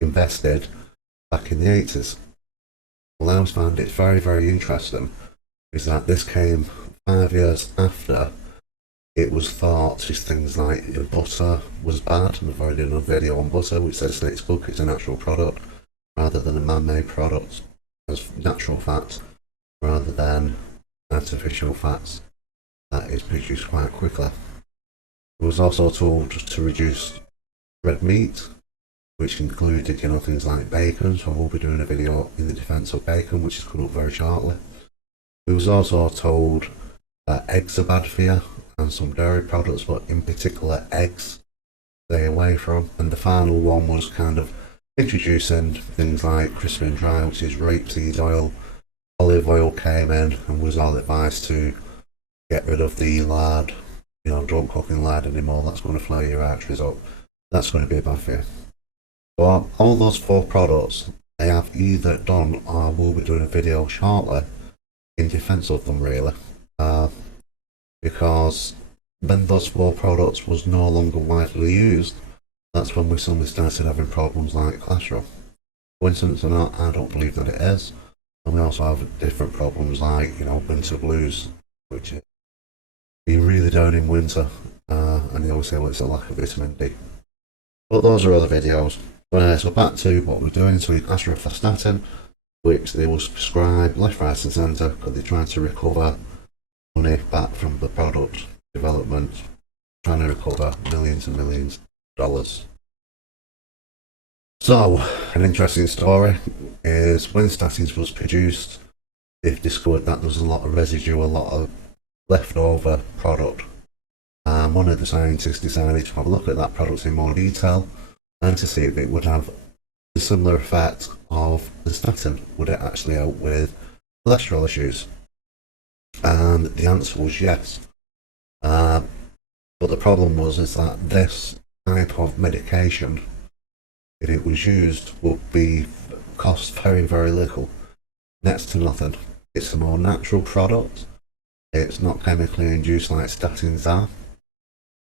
invested back in the 80s. Well, I always found it very, very interesting is that this came 5 years after it was thought just things like butter was bad. I've already done a video on butter which says that it's good, it's a natural product rather than a man-made product, as natural fat rather than artificial fats that is produced quite quickly. It was also told to reduce red meat, which included, things like bacon, so we'll be doing a video in the defence of bacon, which is coming up very shortly. We was also told that eggs are bad for you, and some dairy products, but in particular eggs, stay away from. And the final one was kind of introducing things like crispy and dry, which is rapeseed oil. Olive oil came in and was all advised to get rid of the lard. Don't cook in lard anymore, that's going to flare your arteries up. That's going to be bad for you. So all those 4 products, they have either done or will be doing a video shortly in defence of them, really. Because when those 4 products was no longer widely used, that's when we suddenly started having problems like cholesterol. Coincidence or not, I don't believe that it is. And we also have different problems like, winter blues, which is be really down in winter, and they always say, well, it's a lack of vitamin D. But those are other videos. So back to what we're doing. So atorvastatin, which they will prescribe left, right and centre because they're trying to recover money back from the product development, trying to recover millions and millions of dollars. So, an interesting story is when statins was produced, they've discovered that there's a lot of residue, a lot of leftover product. And one of the scientists decided to have a look at that product in more detail and to see if it would have the similar effect of the statin. Would it actually help with cholesterol issues? And the answer was yes. But the problem was is that this type of medication, if it was used, would be cost very, very little, next to nothing. It's a more natural product. It's not chemically induced like statins are.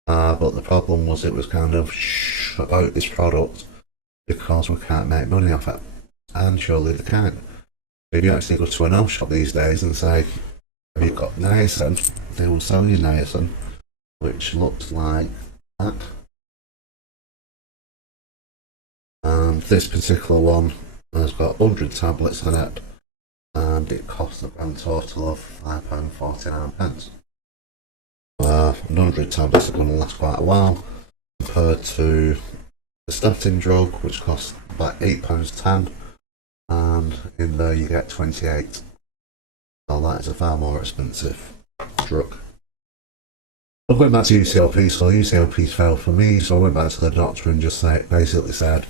But the problem was it was kind of shh about this product because we can't make money off it. And surely they can't. If you actually go to an health shop these days and say, have you got niacin? They will sell you niacin, which looks like that. And this particular one has got 100 tablets in it, and it costs a grand total of £5.49. 100 tablets are going to last quite a while, compared to the statin drug, which costs about £8.10, and in there you get 28. So that is a far more expensive drug. But going back to U.C.L.P, so U.C.L.P's failed for me, so I went back to the doctor and just basically said,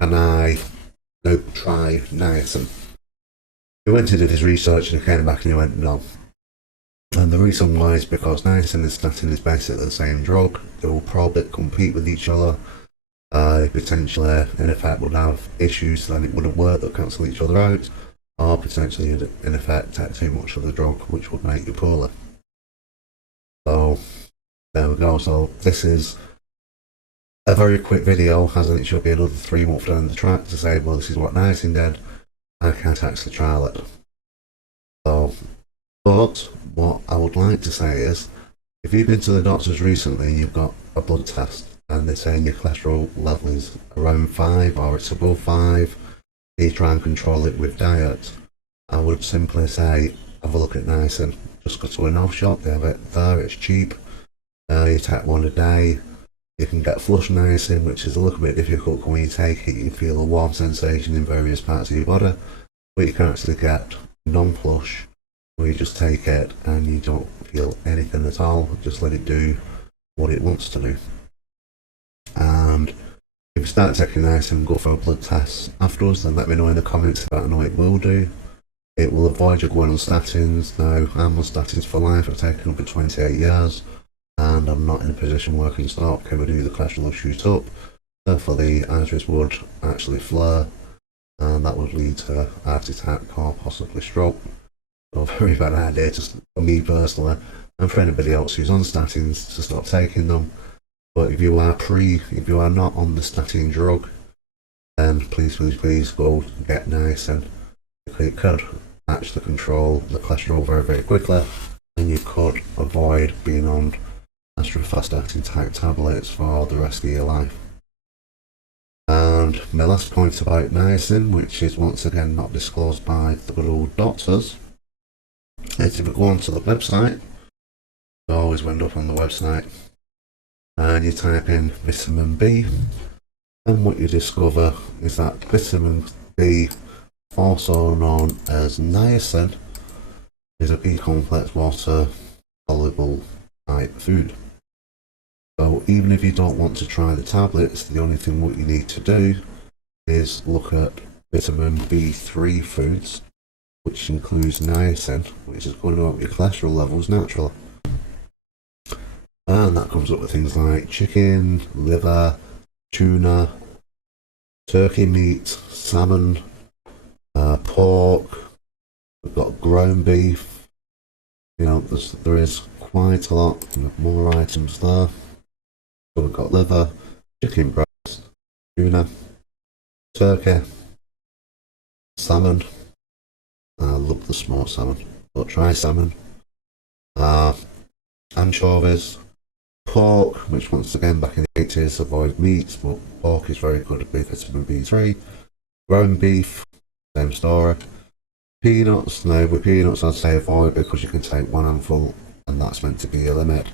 can I try niacin? He went and did his research and he came back and he went, no. And the reason why is because niacin and statin is basically the same drug. They will probably compete with each other. Potentially, in effect, would have issues that it wouldn't work, that cancel each other out, or potentially, in effect, take too much of the drug, which would make you poorly. So, there we go. So, this is a very quick video, as it should be another 3 months down the track to say, well, this is what niacin did. I can't actually trial it. So, but what I would like to say is, if you've been to the doctors recently and you've got a blood test and they're saying your cholesterol level is around 5 or it's above 5, you try and control it with diet, I would simply say, have a look at niacin. Just go to an health shop, they have it there, it's cheap. You take one a day. You can get flush niacin, which is a little bit difficult. When you take it, you feel a warm sensation in various parts of your body. But you can actually get non-flush, where you just take it and you don't feel anything at all. Just let it do what it wants to do. And if you start taking niacin, go for a blood test afterwards, then let me know in the comments if I know it will do. It will avoid you going on statins. Now, I'm on statins for life. I've taken them for 28 years. And I'm not in a position where I can stop. Can we do the cholesterol will shoot up? Therefore, the arteries would actually flare, and that would lead to heart attack or possibly stroke. So, a very bad idea for me personally, and for anybody else who's on statins to stop taking them. But if you are not on the statin drug, then please go get niacin. It could actually control the cholesterol very, very quickly, and you could avoid being on atorvastatin type tablets for the rest of your life. And my last point about niacin, which is once again not disclosed by the good old doctors, is if you go onto the website, you always end up on the website, and you type in vitamin B, and what you discover is that vitamin B, also known as niacin, is a B complex water soluble type food. So even if you don't want to try the tablets, the only thing what you need to do is look at vitamin B3 foods, which includes niacin, which is going to up your cholesterol levels naturally. And that comes up with things like chicken, liver, tuna, turkey meat, salmon, pork. We've got ground beef. You know, there is quite a lot more items there. So we've got liver, chicken breast, tuna, turkey, salmon. I love the smoked salmon, but try salmon. anchovies, pork, which once again back in the 80s avoid meats, but pork is very good at vitamin B3, ground beef, same story, peanuts. Now with peanuts I'd say avoid because you can take one handful and that's meant to be your limit.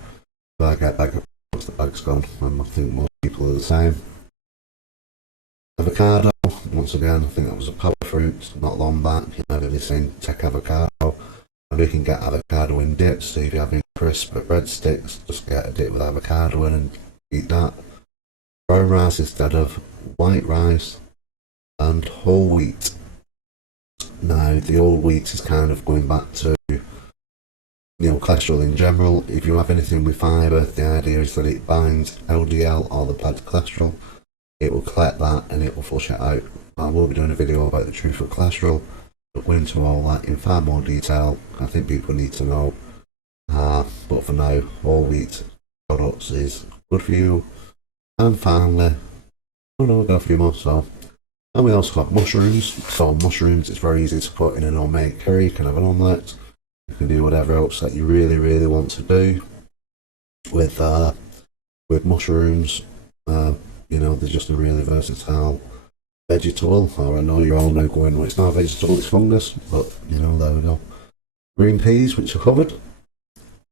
But I get back once the bag's gone, and I think most people are the same. Avocado, once again, I think that was a power fruit not long back. You know, they've been saying take avocado, and you can get avocado in dips. So if you're having crisp breadsticks, just get a dip with avocado in and eat that. Brown rice instead of white rice, and whole wheat. Now the whole wheat is kind of going back to, you know, cholesterol in general. If you have anything with fibre, the idea is that it binds LDL or the bad cholesterol. It will collect that and it will flush it out. I will be doing a video about the truth of cholesterol, but go into all that in far more detail. I think people need to know. But for now, whole wheat products is good for you. And finally, we'll go a few more. And we also got mushrooms. So mushrooms, it's very easy to put in an homemade curry. You can have an omelette. You can do whatever else that you really, really want to do with mushrooms. You know, they're just a really versatile vegetable. Or I know you're all now going, well, it's not a vegetable, it's fungus. But, you know, there we go. Green peas, which are covered.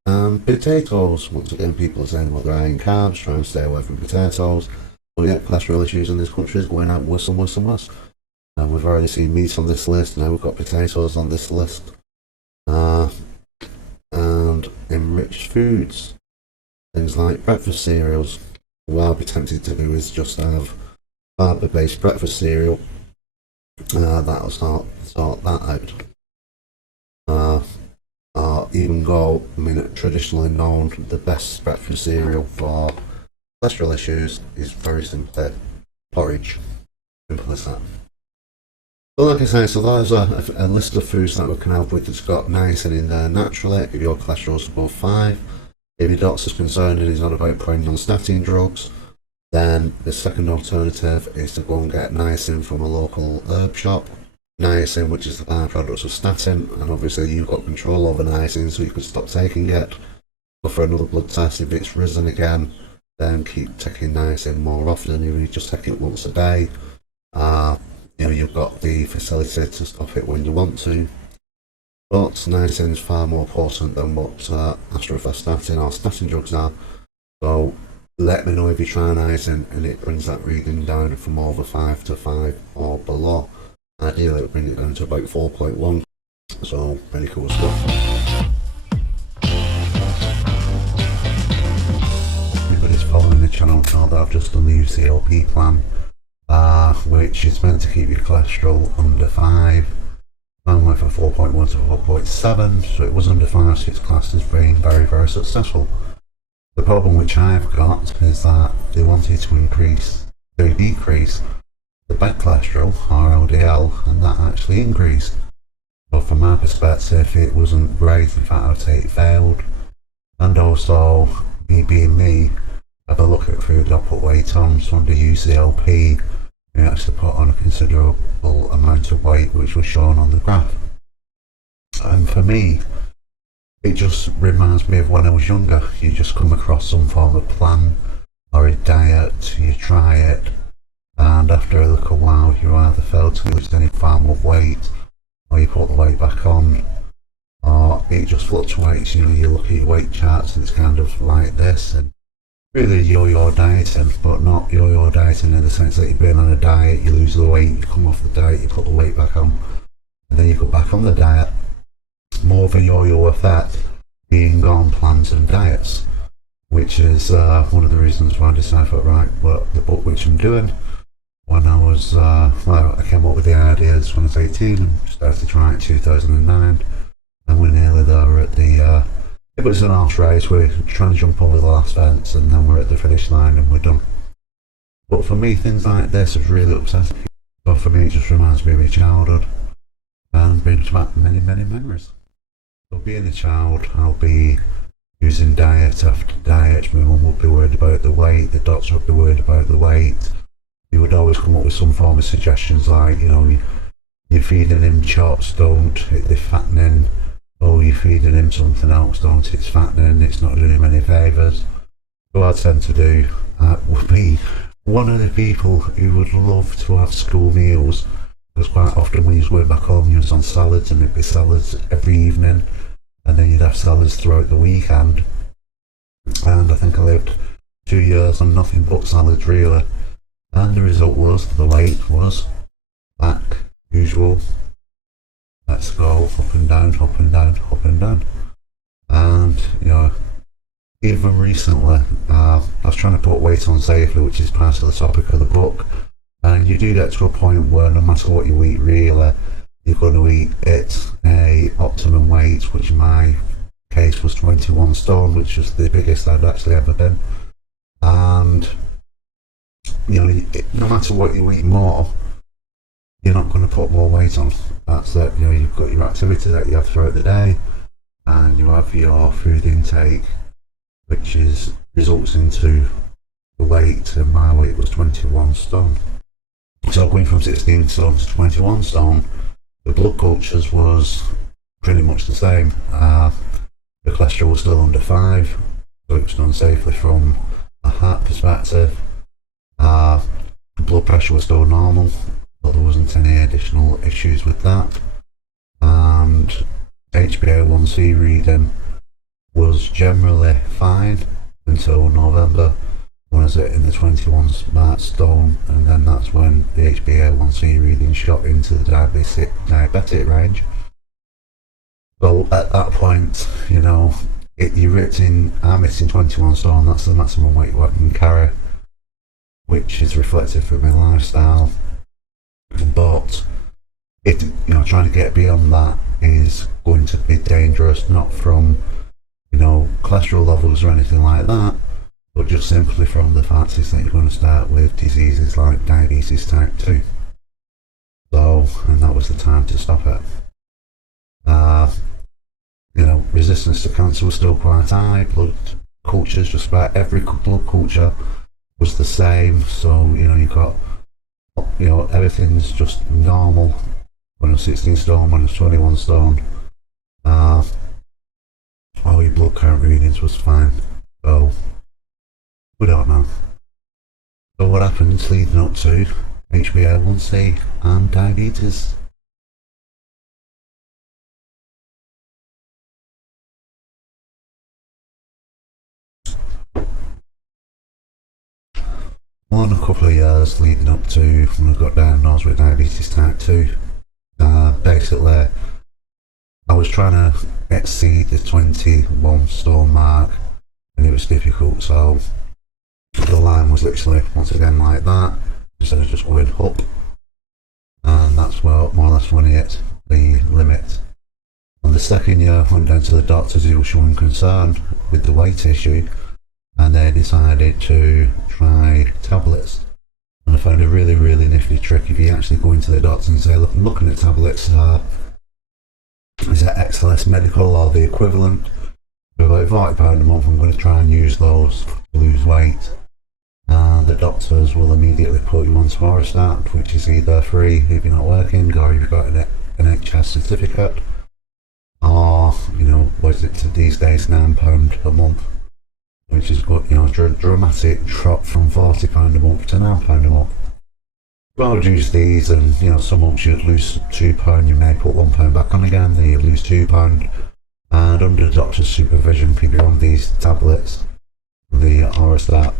And potatoes. Once again, people are saying, well, they're high in carbs, try and stay away from potatoes. But yeah, cholesterol issues in this country is going out worse and worse and worse. And we've already seen meat on this list, now we've got potatoes on this list. And enriched foods. Things like breakfast cereals. What I'll be tempted to do is just have fibre-based breakfast cereal. That'll sort that out. Even go, I mean, traditionally known, the best breakfast cereal for cholesterol issues is very simply porridge. Simple as that. But like I say, so there's a list of foods that we can help with that's got niacin in there naturally if your cholesterol's above 5. If your doctor's concerned and he's not about putting on statin drugs, then the second alternative is to go and get niacin from a local herb shop. Niacin, which is the byproduct of statin, and obviously you've got control over niacin, so you can stop taking it. Go for another blood test. If it's risen again, then keep taking niacin more often. You just take it once a day. You know, you've got the facility to stop it when you want to. But niacin is far more potent than what atorvastatin or statin drugs are. So let me know if you try niacin and it brings that reading down from over 5 to 5 or below. Ideally it'll bring it down to about 4.1. So pretty cool stuff. Everybody's following the channel now that I've just done the U.C.L.P plan, which is meant to keep your cholesterol under 5. I went from 4.1 to 4.7, so it was under 5, so it's classed as being very, very successful. The problem which I've got is that they wanted to decrease the bad cholesterol, or LDL, and that actually increased. But from my perspective, it wasn't great. In fact, I'd say it failed. And also, me being me, have a look at food I put weight on. So under U.C.L.P, we actually put on a considerable amount of weight, which was shown on the graph. And for me, it just reminds me of when I was younger. You just come across some form of plan or a diet, you try it, and after a little while you either fail to lose any form of weight, or you put the weight back on, or it just fluctuates. You know, you look at your weight charts and it's kind of like this, and really yo-yo dieting, but not yo-yo dieting in the sense that you've been on a diet, you lose the weight, you come off the diet, you put the weight back on, and then you go back on the diet. More of a yo-yo effect being on plans and diets, which is one of the reasons why I decided, right, well, the book which I'm doing, when I was, well, I came up with the ideas when I was 18 and started trying it in 2009, and we're nearly there at the, it was an horse race, we're trying to jump over the last fence and then we're at the finish line and we're done. But for me, things like this is really upsetting. But for me, it just reminds me of my childhood and brings back many, many memories. So being a child, I'll be using diet after diet. My mum would be worried about the weight, the doctor would be worried about the weight. You would always come up with some form of suggestions like, you know, you're feeding him chops, don't, they're fattening. Oh, you're feeding him something else, don't it? It's fattening, it's not doing him any favours. So what I tend to do would be one of the people who would love to have school meals, because quite often when you went back home you was on salads, and it'd be salads every evening, and then you'd have salads throughout the weekend. And I think I lived 2 years on nothing but salads really, and the result was the weight was back usual. Let's go up and down, up and down, up and down. And even recently, I was trying to put weight on safely, which is part of the topic of the book. And you do get to a point where no matter what you eat, really, you're going to eat at a optimum weight, which in my case was 21 stone, which was the biggest I'd actually ever been. And no matter what you eat more, you're not going to put more weight on. That's it. You've got your activity that you have throughout the day, and you have your food intake, which results into the weight, and my weight was 21 stone. So going from 16 stone to 21 stone, the blood cultures was pretty much the same. The cholesterol was still under 5, so it was done safely from a heart perspective. The blood pressure was still normal, but there wasn't any additional issues with that. And HbA1c reading was generally fine until November, when I was in the 21 smart stone, and then that's when the HbA1c reading shot into the diabetic range. So at that point, I'm hitting 21 stone, that's the maximum weight I can carry, which is reflective of my lifestyle. But trying to get beyond that is going to be dangerous, not from cholesterol levels or anything like that, but just simply from the fact is that you're going to start with diseases like diabetes type 2. So, and that was the time to stop it. Resistance to cancer was still quite high. Blood cultures, just about every blood culture was the same. So, you've got, everything's just normal. When I was 16 stone, when I was 21 stone, all your blood count readings was fine. So, we don't know. So what happens leading up to HbA1c and diabetes? Well, in a couple of years leading up to when I got diagnosed with diabetes type 2, basically I was trying to exceed the 21 stone mark, and it was difficult. So the line was literally once again like that, instead of just going up, and that's more or less when I hit the limit. On the second year, I went down to the doctors who were showing concern with the weight issue, and they decided to try tablets. And I found a really, really nifty trick. If you actually go into the doctor and say, look, I'm looking at tablets, is that XLS Medical or the equivalent? For about £40 a month, I'm going to try and use those to lose weight. The doctors will immediately put you on Orostat, which is either free if you're not working, or if you've got an NHS certificate, or, what is it these days, £9 a month, which is good, a dramatic drop from £40 a month to £9 a month. Well, use these, and some months you'd lose £2, you may put £1 back on again, then you lose £2, and under the doctor's supervision, people on these tablets, the Orostat,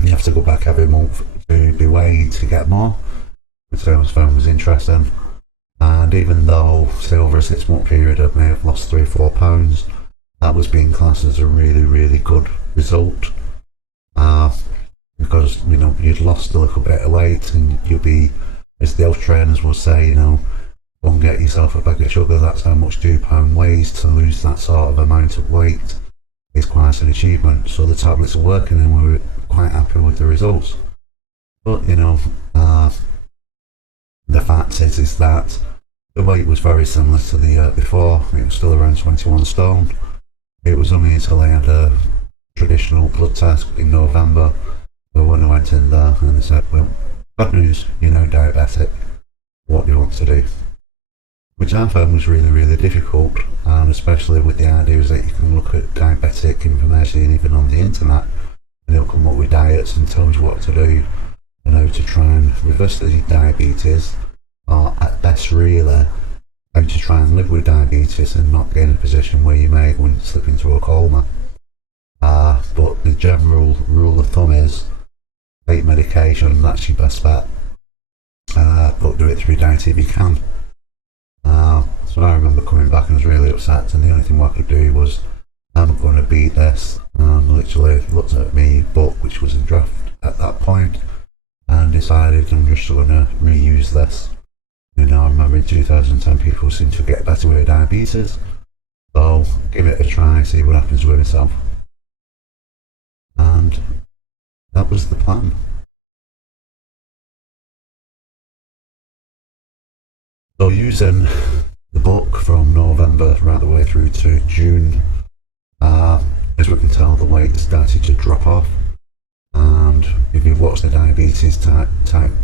you have to go back every month to be weighed to get more, which I found was interesting. And even though, say, over a 6-month period I may have lost 3 or 4 pounds, that was being classed as a really, really good result, because you'd lost a little bit of weight, and you'll be, as the health trainers will say, go and get yourself a bag of sugar. That's how much £2 weighs. To lose that sort of amount of weight is quite an achievement. So the tablets are working, and we were quite happy with the results. But the fact is that the weight was very similar to the year before. It was still around 21 stone. It was only until I had a traditional blood test in November, but when I went in there and they said, well, bad news, you're now diabetic, what do you want to do? which I found was really, really difficult, and especially with the ideas that you can look at diabetic information even on the internet, and it'll come up with diets and tells you what to do and how to try and reverse the diabetes, or at best really how to try and live with diabetes and not get in a position where you may go and slip into a coma. But the general rule of thumb is take medication, that's your best bet, but do it through diet if you can. So I remember coming back and I was really upset, and the only thing I could do was, I'm going to beat this, and literally looked at my book, which was in draft at that point, and decided I'm just going to reuse this. You know, I remember in 2010 people seem to get better with diabetes, so give it a try, see what happens with myself. And that was the plan. So using the book from November right the way through to June, as we can tell, the weight started to drop off. And if you've watched the diabetes type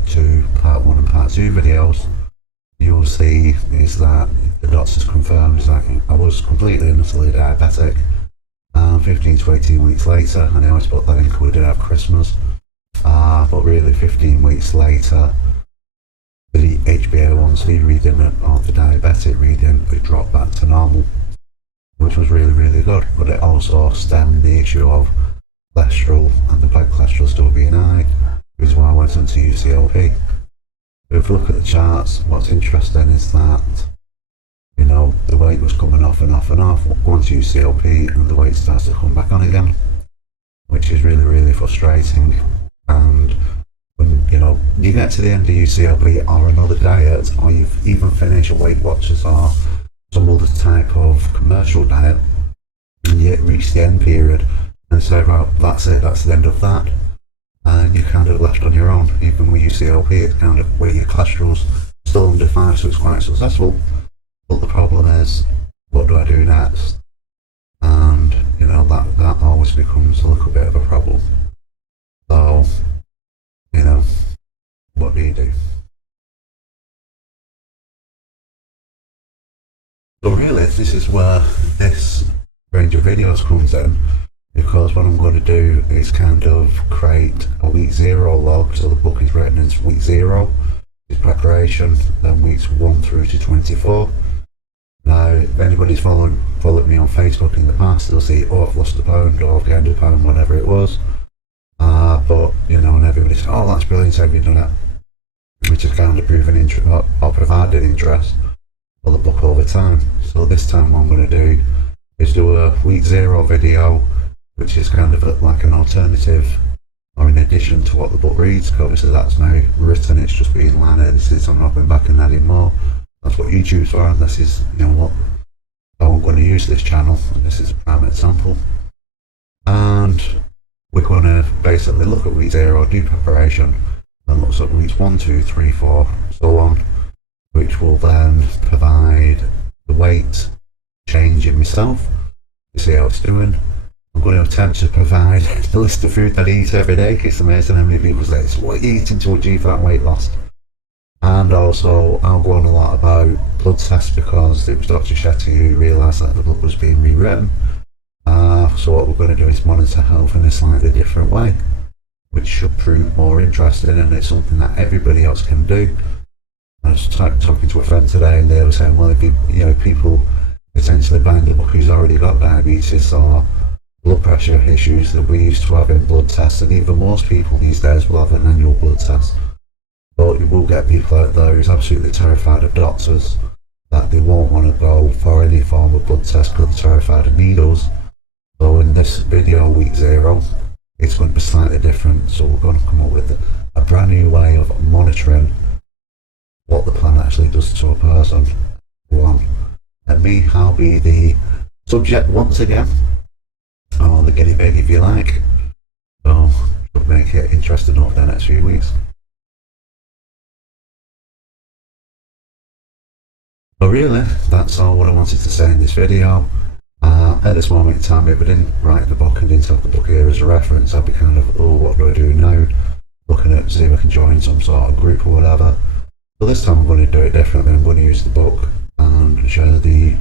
2 part 1 and part 2 videos, you'll see is that the doctors confirmed that I was completely and utterly diabetic. 15 to 18 weeks later, and I always put that in because we did have Christmas, but really 15 weeks later, the HbA1c reading or the diabetic reading would drop back to normal, which was really, really good. But it also stemmed the issue of cholesterol and the blood cholesterol still being high, which is why I went on to U.C.L.P. But if you look at the charts, what's interesting is that, you know, the weight was coming off and off and off once U.C.L.P, and the weight starts to come back on again, which is really, really frustrating. And when, you know, you get to the end of U.C.L.P or another diet, or you've even finished a Weight Watchers or some other type of commercial diet, and you reach the end period and say, well, that's it, that's the end of that, and you're kind of left on your own. Even with U.C.L.P, it's kind of where your cholesterol's still under 5, so it's quite successful. But the problem is, what do I do next? And, you know, that always becomes a little bit of a problem. So, you know, what do you do? So really, this is where this range of videos comes in, because what I'm going to do is kind of create a week 0 log. So the book is written as week 0, is preparation, then weeks 1 through to 24. Now, if anybody's followed me on Facebook in the past, they'll see, oh, I've lost a pound, or I've gained a pound, whatever it was. But, you know, and everybody says, oh, that's brilliant, have you done it? Which has kind of proven interest, or provided interest for the book over time. So this time what I'm going to do is do a week 0 video, which is kind of like an alternative, or in addition to what the book reads, because obviously that's now written, it's just being line edited, so I'm not going back and adding more. That's what YouTube's for, and this is, you know, what I'm going to use this channel, and this is a prime example. And we're going to basically look at week 0, do preparation, and look at weeks 1, 2, 3, 4, so on, which will then provide the weight change in myself to see how it's doing. I'm going to attempt to provide the list of food that I eat every day. It's amazing how many people say, so what are you eating to achieve that weight loss? And also, I'll go on a lot about blood tests, because it was Dr. Shetty who realised that the blood was being rewritten. So what we're going to do is monitor health in a slightly different way, which should prove more interesting, and it's something that everybody else can do. I was talking to a friend today, and they were saying, well, if you know, people potentially buying the book who's already got diabetes or blood pressure issues, that we used to have in blood tests, and even most people these days will have an annual blood test. But you will get people out there who's absolutely terrified of doctors, that they won't want to go for any form of blood test because they're terrified of needles. So in this video, week 0, it's going to be slightly different. So we're going to come up with a brand new way of monitoring what the plan actually does to a person. And me, I'll be the subject once again, or the guinea pig if you like. So it'll make it interesting over the next few weeks. But really, that's all what I wanted to say in this video. At this moment in time, if I didn't write the book and didn't have the book here as a reference, I'd be kind of, oh, what do I do now? Looking at see if I can join some sort of group or whatever. But this time I'm going to do it differently. I'm going to use the book and share the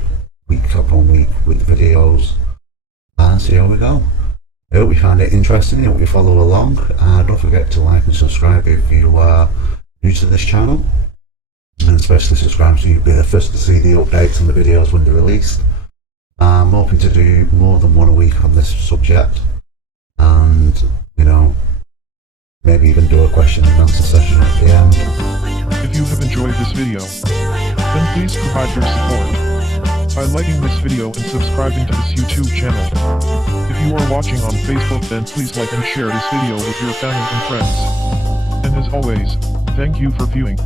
week upon week with the videos and see how we go. I hope you find it interesting, I hope you follow along, and don't forget to like and subscribe if you are new to this channel, and especially subscribe so you'll be the first to see the updates on the videos when they're released. I'm hoping to do more than one a week on this subject, and you know, maybe even do a question and answer session at the end. If you have enjoyed this video, then please provide your support by liking this video and subscribing to this YouTube channel. If you are watching on Facebook, then please like and share this video with your family and friends. And as always, thank you for viewing.